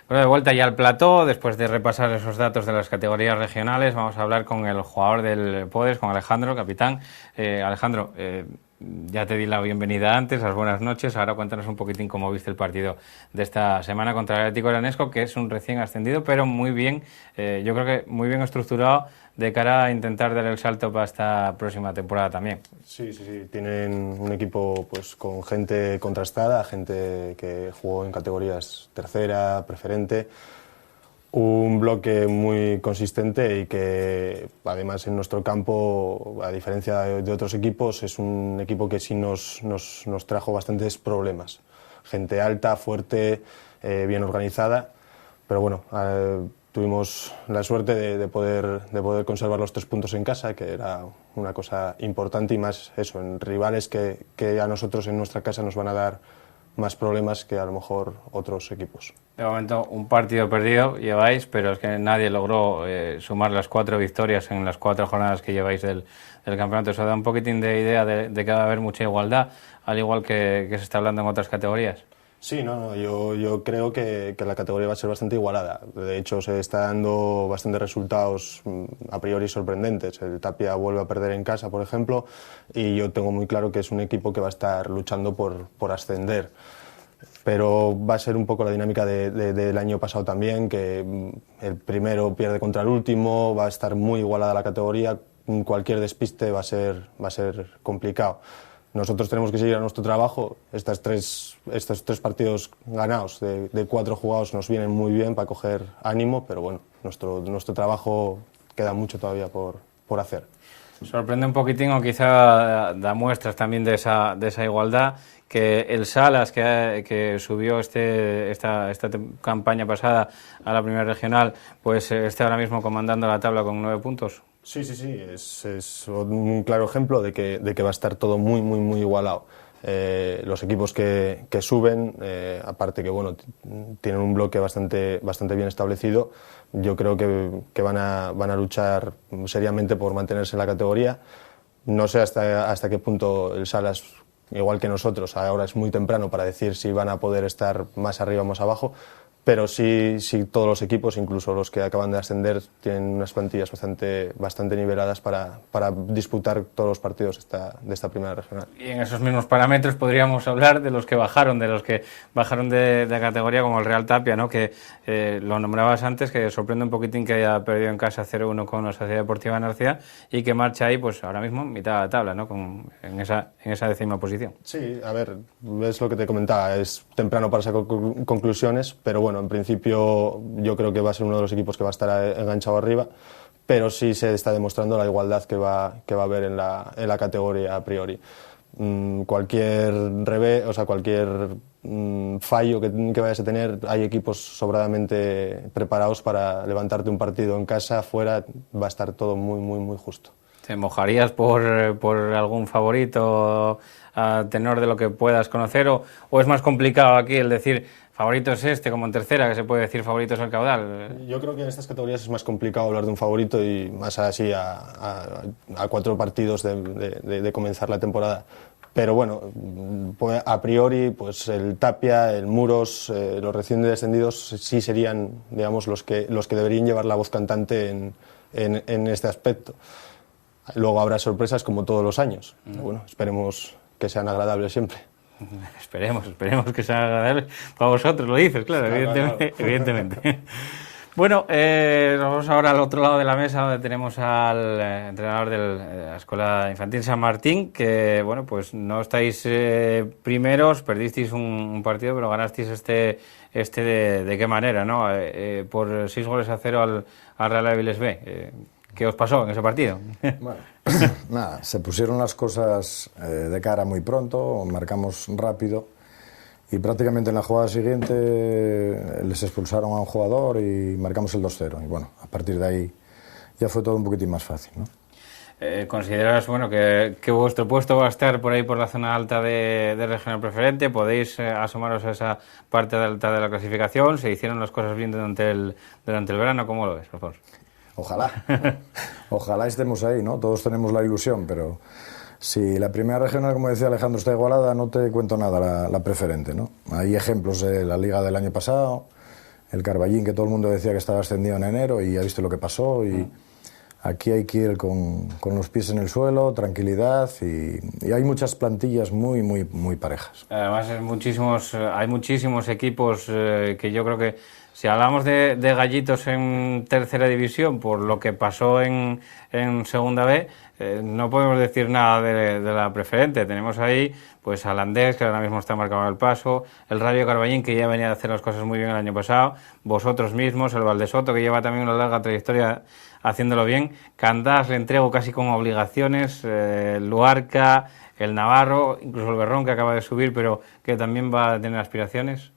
Bueno, de vuelta ya al plató, después de repasar esos datos de las categorías regionales, vamos a hablar con el jugador del Podes, con Alejandro, capitán. Alejandro, ya te di la bienvenida antes, las buenas noches. Ahora cuéntanos un poquitín cómo viste el partido de esta semana contra el Atlético Aranesco, que es un recién ascendido, pero muy bien, yo creo que muy bien estructurado de cara a intentar dar el salto para esta próxima temporada también. Sí, tienen un equipo pues con gente contrastada, gente que jugó en categorías tercera, preferente, un bloque muy consistente y que además en nuestro campo, a diferencia de otros equipos, es un equipo que sí nos trajo bastantes problemas. Gente alta, fuerte, bien organizada, pero bueno, tuvimos la suerte de poder conservar los 3 puntos en casa, que era una cosa importante, y más eso, en rivales que a nosotros en nuestra casa nos van a dar más problemas que a lo mejor otros equipos. De momento, un partido perdido lleváis, pero es que nadie logró sumar las 4 victorias en las 4 jornadas que lleváis del campeonato. Eso da un poquitín de idea de que va a haber mucha igualdad, al igual que se está hablando en otras categorías. Sí, yo creo que la categoría va a ser bastante igualada. De hecho, se está dando bastantes resultados a priori sorprendentes. El Tapia vuelve a perder en casa, por ejemplo, y yo tengo muy claro que es un equipo que va a estar luchando por ascender. Pero va a ser un poco la dinámica del año pasado también, que el primero pierde contra el último, va a estar muy igualada la categoría, cualquier despiste va a ser complicado. nosotros tenemos que seguir a nuestro trabajo. Estos tres partidos ganados de 4 jugados nos vienen muy bien para coger ánimo, pero bueno, nuestro trabajo queda mucho todavía por hacer. Sorprende un poquitín, o quizá da muestras también de esa igualdad, que el Salas, que subió esta campaña pasada a la primera regional, pues esté ahora mismo comandando la tabla con 9 puntos. Sí, es un claro ejemplo de que va a estar todo muy, muy, muy igualado. Los equipos que suben, aparte que bueno, tienen un bloque bastante bien establecido, yo creo que van a luchar seriamente por mantenerse en la categoría. No sé hasta qué punto el Salas, igual que nosotros, ahora es muy temprano para decir si van a poder estar más arriba o más abajo, pero sí todos los equipos, incluso los que acaban de ascender, tienen unas plantillas bastante niveladas para disputar todos los partidos de esta primera regional. Y en esos mismos parámetros podríamos hablar de los que bajaron de categoría, como el Real Tapia, ¿no? Que lo nombrabas antes, que sorprende un poquitín que haya perdido en casa 0-1 con la Sociedad Deportiva Narcea y que marcha ahí, pues ahora mismo mitad de la tabla, ¿no? En esa 10ª posición. Sí, a ver, es lo que te comentaba, es temprano para sacar conclusiones, pero bueno, en principio yo creo que va a ser uno de los equipos que va a estar enganchado arriba, pero sí se está demostrando la igualdad que va a haber en la categoría a priori. Cualquier revés, o sea, cualquier fallo que vayas a tener, hay equipos sobradamente preparados para levantarte un partido en casa, fuera, va a estar todo muy, muy, muy justo. ¿Te mojarías por algún favorito a tenor de lo que puedas conocer, o es más complicado aquí el decir favorito es este, como en tercera, que se puede decir favorito es el Caudal? Yo creo que en estas categorías es más complicado hablar de un favorito, y más así a 4 partidos de comenzar la temporada. Pero bueno, pues a priori, pues el Tapia, el Muros, los recién descendidos sí serían, digamos, los que deberían llevar la voz cantante en este aspecto. Luego habrá sorpresas como todos los años. Pero bueno, esperemos que sean agradables siempre. Esperemos que sean agradables para vosotros, lo dices, claro, evidentemente. Bueno, nos vamos ahora al otro lado de la mesa, donde tenemos al entrenador de la Escuela Infantil San Martín, que bueno, pues no estáis primeros, perdisteis un partido, pero ganasteis este de qué manera, ¿no? Por 6-0 al Real Avilés B. ¿Qué os pasó en ese partido? Bueno, nada, se pusieron las cosas de cara muy pronto, marcamos rápido y prácticamente en la jugada siguiente les expulsaron a un jugador y marcamos el 2-0. Y bueno, a partir de ahí ya fue todo un poquitín más fácil, ¿no? ¿Consideras bueno, que vuestro puesto va a estar por ahí por la zona alta de regional preferente? ¿Podéis asomaros a esa parte alta de la clasificación? ¿Se hicieron las cosas bien durante el verano? ¿Cómo lo ves, por favor? Ojalá estemos ahí, ¿no? Todos tenemos la ilusión, pero si la primera regional, como decía Alejandro, está igualada, no te cuento nada la preferente, ¿no? Hay ejemplos de la liga del año pasado, el Carballín, que todo el mundo decía que estaba ascendido en enero y ya viste lo que pasó, y aquí hay que ir con los pies en el suelo, tranquilidad, y hay muchas plantillas muy, muy, muy parejas. Además hay muchísimos equipos que yo creo que, si hablamos de gallitos en tercera división, por lo que pasó en segunda B, no podemos decir nada de la preferente. Tenemos ahí pues al Andés, que ahora mismo está marcado el paso, el Rayo Carballín, que ya venía a hacer las cosas muy bien el año pasado, vosotros mismos, el Valdesoto, que lleva también una larga trayectoria haciéndolo bien, Candás, le entrego casi con obligaciones, Luarca, el Navarro, incluso el Berrón, que acaba de subir, pero que también va a tener aspiraciones.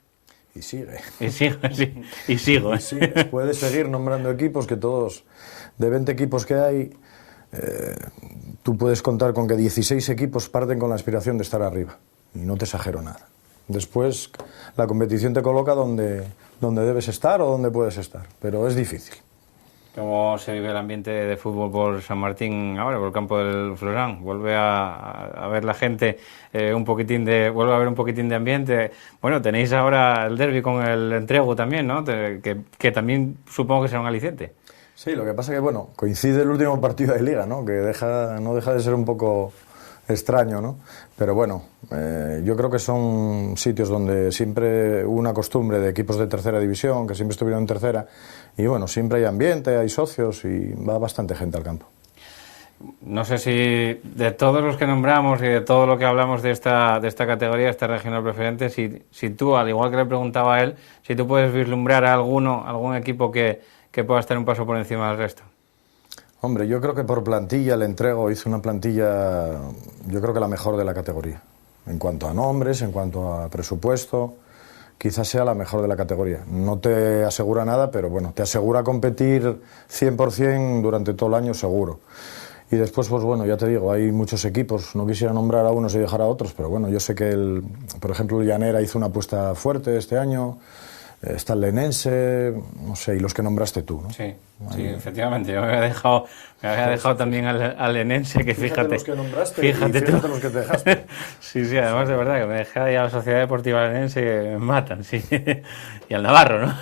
Y sigue. Y sigo. Puedes seguir nombrando equipos, que todos, de 20 equipos que hay, tú puedes contar con que 16 equipos parten con la aspiración de estar arriba. Y no te exagero nada. Después, la competición te coloca donde debes estar o donde puedes estar. Pero es difícil. ¿Cómo se vive el ambiente de fútbol por San Martín ahora, por el campo del Florán? ¿Vuelve a ver la gente vuelve a haber un poquitín de ambiente? Bueno, tenéis ahora el derbi con el Entrego también, ¿no? Que también supongo que será un aliciente. Sí, lo que pasa que, bueno, coincide el último partido de Liga, ¿no? Que no deja de ser un poco extraño, ¿no? Pero bueno, yo creo que son sitios donde siempre hubo una costumbre de equipos de tercera división, que siempre estuvieron en tercera, y bueno, siempre hay ambiente, hay socios y va bastante gente al campo. No sé si de todos los que nombramos y de todo lo que hablamos de esta categoría, esta regional preferente, si tú, al igual que le preguntaba a él, si tú puedes vislumbrar a algún equipo que pueda estar un paso por encima del resto. Hombre, yo creo que por plantilla el Entrego hizo una plantilla, yo creo que la mejor de la categoría. En cuanto a nombres, en cuanto a presupuesto, quizás sea la mejor de la categoría. No te asegura nada, pero bueno, te asegura competir 100% durante todo el año seguro. Y después, pues bueno, ya te digo, hay muchos equipos, no quisiera nombrar a unos y dejar a otros, pero bueno, yo sé que, por ejemplo, el Llanera hizo una apuesta fuerte este año, está el Lenense, no sé, y los que nombraste tú, ¿no? Sí, sí, efectivamente, yo me había dejado también al Lenense, que fíjate los que nombraste fíjate tú. Los que te dejaste. Sí, además de verdad, que me dejé ahí a la Sociedad Deportiva Lenense que me matan, sí, y al Navarro, ¿no?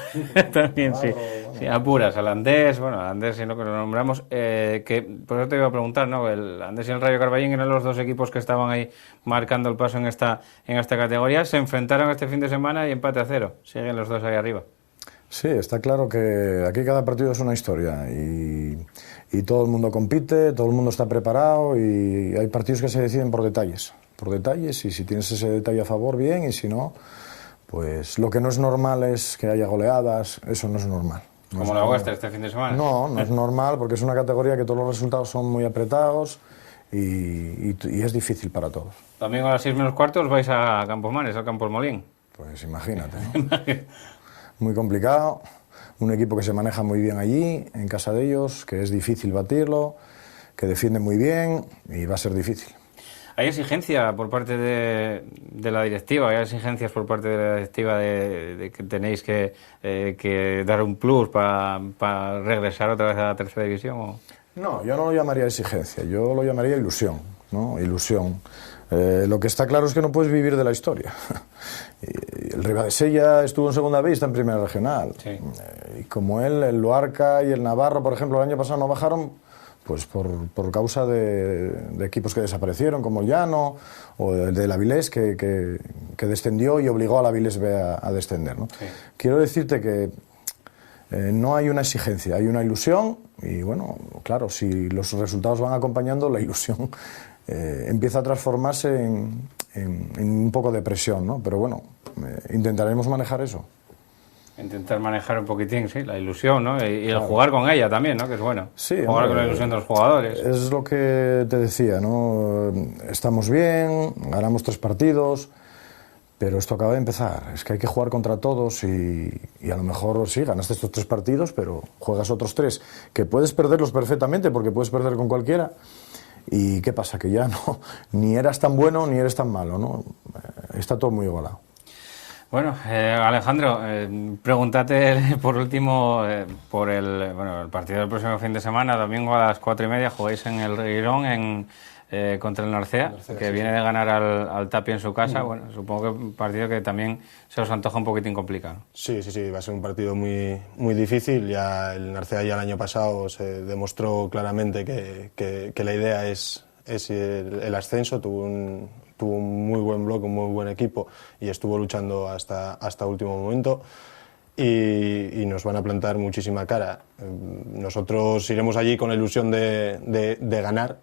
También, sí, sí, apuras, al Andés, bueno, al Andés, si no que lo nombramos, que por eso te iba a preguntar, ¿no? El Andés y el Rayo Carballín eran los dos equipos que estaban ahí marcando el paso en esta categoría, se enfrentaron este fin de semana y empate a 0, siguen los dos ahí arriba. Sí, está claro que aquí cada partido es una historia y todo el mundo compite, todo el mundo está preparado y hay partidos que se deciden por detalles y si tienes ese detalle a favor, bien, y si no, pues lo que no es normal es que haya goleadas, eso no es normal. No ¿Como la vuestra este fin de semana? No es normal porque es una categoría que todos los resultados son muy apretados y es difícil para todos. Domingo a las 6:15 vais a Campos Mares, al Campos Molín. Pues imagínate, ¿no? Muy complicado, un equipo que se maneja muy bien allí, en casa de ellos, que es difícil batirlo, que defiende muy bien y va a ser difícil. ¿Hay exigencia por parte de la directiva? ¿Hay exigencias por parte de la directiva de que tenéis que dar un plus para regresar otra vez a la tercera división? ¿O? No, yo no lo llamaría exigencia, yo lo llamaría ilusión, ¿no? Ilusión. Lo que está claro es que no puedes vivir de la historia. El Ribadesella estuvo en segunda B y está en primera regional. Sí. Y como él, el Luarca y el Navarro, por ejemplo, el año pasado no bajaron pues por causa de equipos que desaparecieron, como el Llano o el del Avilés, que descendió y obligó al Avilés B a descender, ¿no? Sí. Quiero decirte que no hay una exigencia, hay una ilusión y, bueno, claro, si los resultados van acompañando, la ilusión empieza a transformarse en un poco de presión, ¿no? Pero bueno, intentaremos manejar eso. Intentar manejar un poquitín, sí, la ilusión, ¿no? Y el jugar con ella también, ¿no? Que es bueno. Sí, jugar con la ilusión de los jugadores. Es lo que te decía, ¿no? Estamos bien, ganamos 3 partidos, pero esto acaba de empezar. Es que hay que jugar contra todos y a lo mejor sí, ganaste estos 3 partidos, pero juegas otros 3, que puedes perderlos perfectamente porque puedes perder con cualquiera. ¿Y qué pasa? Que ya no, ni eras tan bueno ni eres tan malo, ¿no? Está todo muy igualado. Bueno, Alejandro, pregúntate por último por el partido del próximo fin de semana, domingo a las 4:30, jugáis en el Regueirón contra el Narcea, que viene de ganar al Tapia en su casa. Bueno, supongo que un partido que también se os antoja un poquitín complicado. Sí, va a ser un partido muy, muy difícil. Ya el Narcea ya el año pasado se demostró claramente que la idea es el ascenso. Tuvo un muy buen bloque, un muy buen equipo y estuvo luchando hasta último momento y nos van a plantar muchísima cara. Nosotros iremos allí con la ilusión de ganar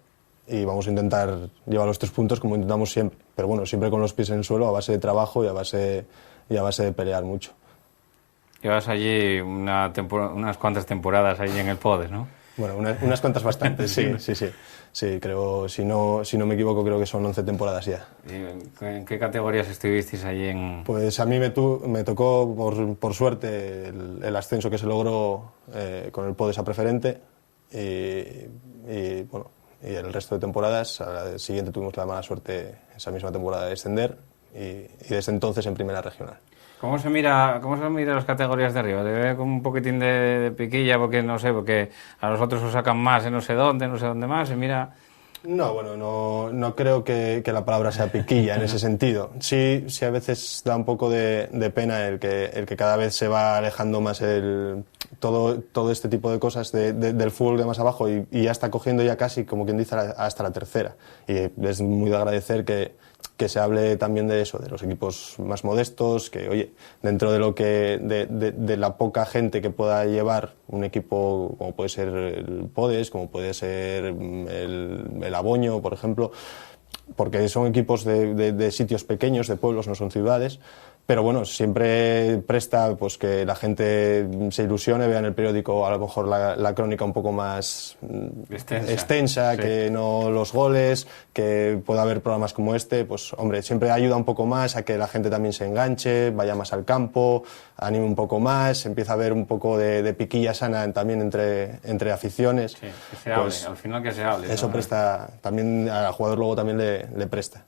y vamos a intentar llevar los 3 puntos como intentamos siempre, pero bueno, siempre con los pies en el suelo, a base de trabajo y a base de pelear mucho. Llevas allí unas cuantas temporadas ahí en el Podes, ¿no? Bueno, unas cuantas bastantes, sí, creo, si no me equivoco, creo que son 11 temporadas ya. ¿Y en qué categorías estuvisteis allí en...? Pues a mí me tocó, por suerte, el ascenso que se logró con el Podes a preferente y bueno, y el resto de temporadas, a la siguiente tuvimos la mala suerte esa misma temporada de descender y desde entonces en primera regional. ¿Cómo se mira las categorías de arriba? ¿Debe haber como un poquitín de piquilla? Porque no sé, porque a los otros os sacan más en no sé dónde más, se mira... No, bueno, no creo que la palabra sea piquilla en ese sentido. Sí a veces da un poco de pena el que cada vez se va alejando más todo este tipo de cosas del fútbol de más abajo y ya está cogiendo ya casi, como quien dice, hasta la tercera. Y es muy de agradecer que que se hable también de eso, de los equipos más modestos, que oye, dentro de lo que de la poca gente que pueda llevar un equipo como puede ser el Podes, como puede ser el Aboño, por ejemplo, porque son equipos de sitios pequeños, de pueblos, no son ciudades. Pero bueno, siempre presta pues que la gente se ilusione, vea en el periódico a lo mejor la crónica un poco más extensa sí. Que no los goles, que pueda haber programas como este, pues hombre, siempre ayuda un poco más a que la gente también se enganche, vaya más al campo, anime un poco más, empieza a haber un poco de piquilla sana también entre aficiones. Sí, que se hable, al final que se hable. Eso presta, también al jugador luego también le presta.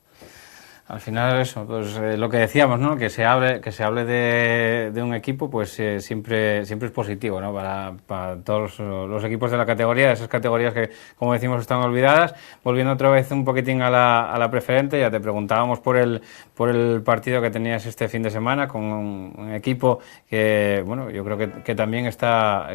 Al final eso, pues lo que decíamos, ¿no? Que se hable de un equipo, pues siempre es positivo, ¿no? Para todos los equipos de la categoría, esas categorías que, como decimos, están olvidadas. Volviendo otra vez un poquitín a la preferente, ya te preguntábamos por el partido que tenías este fin de semana con un equipo que, bueno, yo creo que también está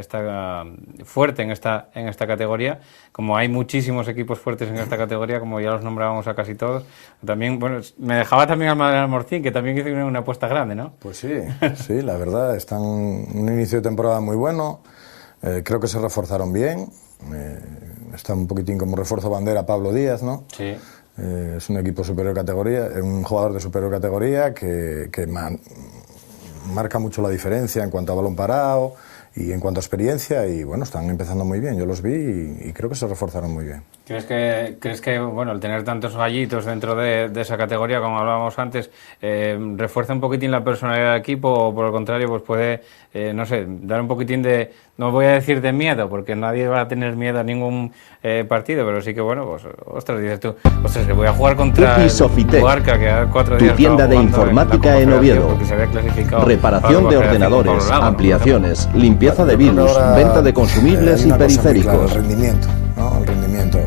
fuerte en esta categoría. Como hay muchísimos equipos fuertes en esta categoría, como ya los nombrábamos a casi todos, también, bueno, me dejaba también al Madrid Almorcín, que también hizo una apuesta grande, ¿no? Pues sí, la verdad, están un inicio de temporada muy bueno, creo que se reforzaron bien, está un poquitín como refuerzo bandera Pablo Díaz, ¿no? Sí. Es un equipo superior categoría, un jugador de superior categoría que marca mucho la diferencia en cuanto a balón parado y en cuanto a experiencia, y bueno, están empezando muy bien, yo los vi y creo que se reforzaron muy bien. ¿Crees que bueno, el tener tantos gallitos dentro de esa categoría, como hablábamos antes, refuerza un poquitín la personalidad del equipo, o por el contrario, pues puede, no sé, dar un poquitín de, no voy a decir de miedo, porque nadie va a tener miedo a ningún partido, pero sí que bueno, pues, ostras, dices tú, ostras, que voy a jugar contra el Guarca, que hace 4 días tu tienda de informática en Oviedo. Reparación de ordenadores, ampliaciones, limpieza de virus, venta de consumibles y periféricos. El rendimiento.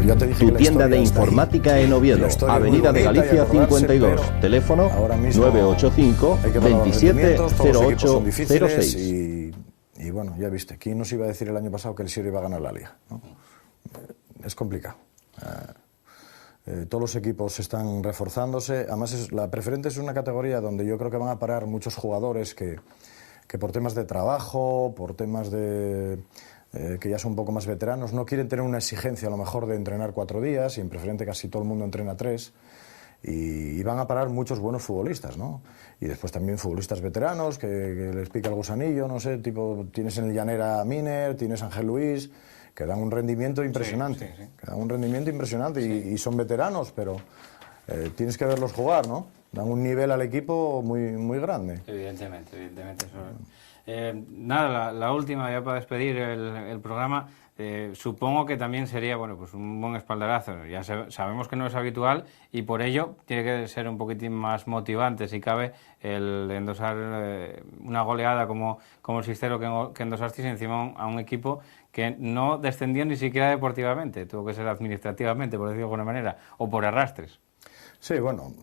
Ya te dije tu tienda de informática en Oviedo, Avenida de Galicia 52, teléfono 985 27 0806. Y bueno, ya viste, ¿quién nos iba a decir el año pasado que el Sierra iba a ganar la Liga? ¿No? Es complicado. Todos los equipos están reforzándose. Además, la preferente es una categoría donde yo creo que van a parar muchos jugadores que por temas de trabajo, por temas de que ya son un poco más veteranos, no quieren tener una exigencia a lo mejor de entrenar 4 días, y en preferente casi todo el mundo entrena 3, y van a parar muchos buenos futbolistas, ¿no? Y después también futbolistas veteranos que les pica el gusanillo, no sé, tipo, tienes en el Llanera a Miner, tienes a Ángel Luis, que dan un rendimiento impresionante, sí. Que dan un rendimiento impresionante, y son veteranos, pero tienes que verlos jugar, ¿no? Dan un nivel al equipo muy, muy grande. Evidentemente. Nada, la última, ya para despedir el programa, supongo que también sería, bueno, pues un buen espaldarazo. Ya sabemos que no es habitual, y por ello tiene que ser un poquitín más motivante, si cabe, el endosar una goleada como el Sistero que endosasteis encima a un equipo que no descendió ni siquiera deportivamente, tuvo que ser administrativamente, por decirlo de alguna manera, o por arrastres. Sí, bueno,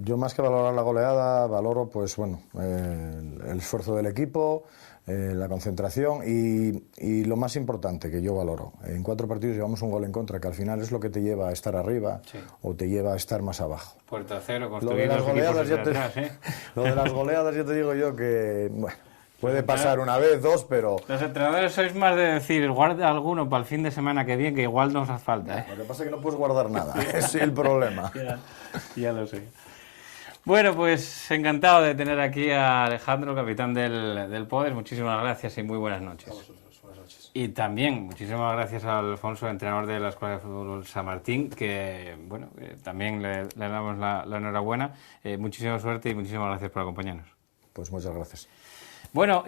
yo más que valorar la goleada, valoro pues bueno, el esfuerzo del equipo, la concentración y lo más importante que yo valoro. En 4 partidos llevamos un gol en contra, que al final es lo que te lleva a estar arriba, sí, o te lleva a estar más abajo. Puerta cero, lo de las goleadas lo de las goleadas ya te digo yo que bueno, puede pasar una vez, 2, pero... Los entrenadores sois más de decir, guarda alguno para el fin de semana que viene, que igual nos hace falta, ¿eh? Lo que pasa es que no puedes guardar nada, ese es el problema. Ya lo sé. Bueno, pues encantado de tener aquí a Alejandro, capitán del Podes. Muchísimas gracias y muy buenas noches. Buenas noches. Y también muchísimas gracias a Alfonso, entrenador de la Escuela de Fútbol San Martín, que bueno, también le damos la enhorabuena. Muchísima suerte y muchísimas gracias por acompañarnos. Pues muchas gracias. Bueno,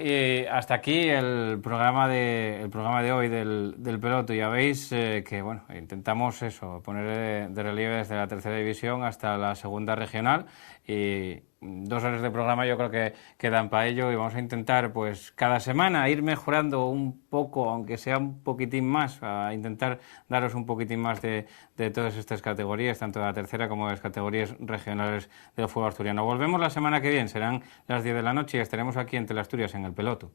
hasta aquí el programa de hoy del Peloto. Ya veis que bueno, intentamos eso, poner de relieve desde la 3ª división hasta la 2ª regional, y 2 horas de programa yo creo que quedan para ello, y vamos a intentar pues cada semana ir mejorando un poco, aunque sea un poquitín más, a intentar daros un poquitín más de todas estas categorías, tanto de la 3ª como de las categorías regionales del fútbol asturiano. Volvemos la semana que viene, serán las 10 de la noche y estaremos aquí en Teleasturias en el Peloto.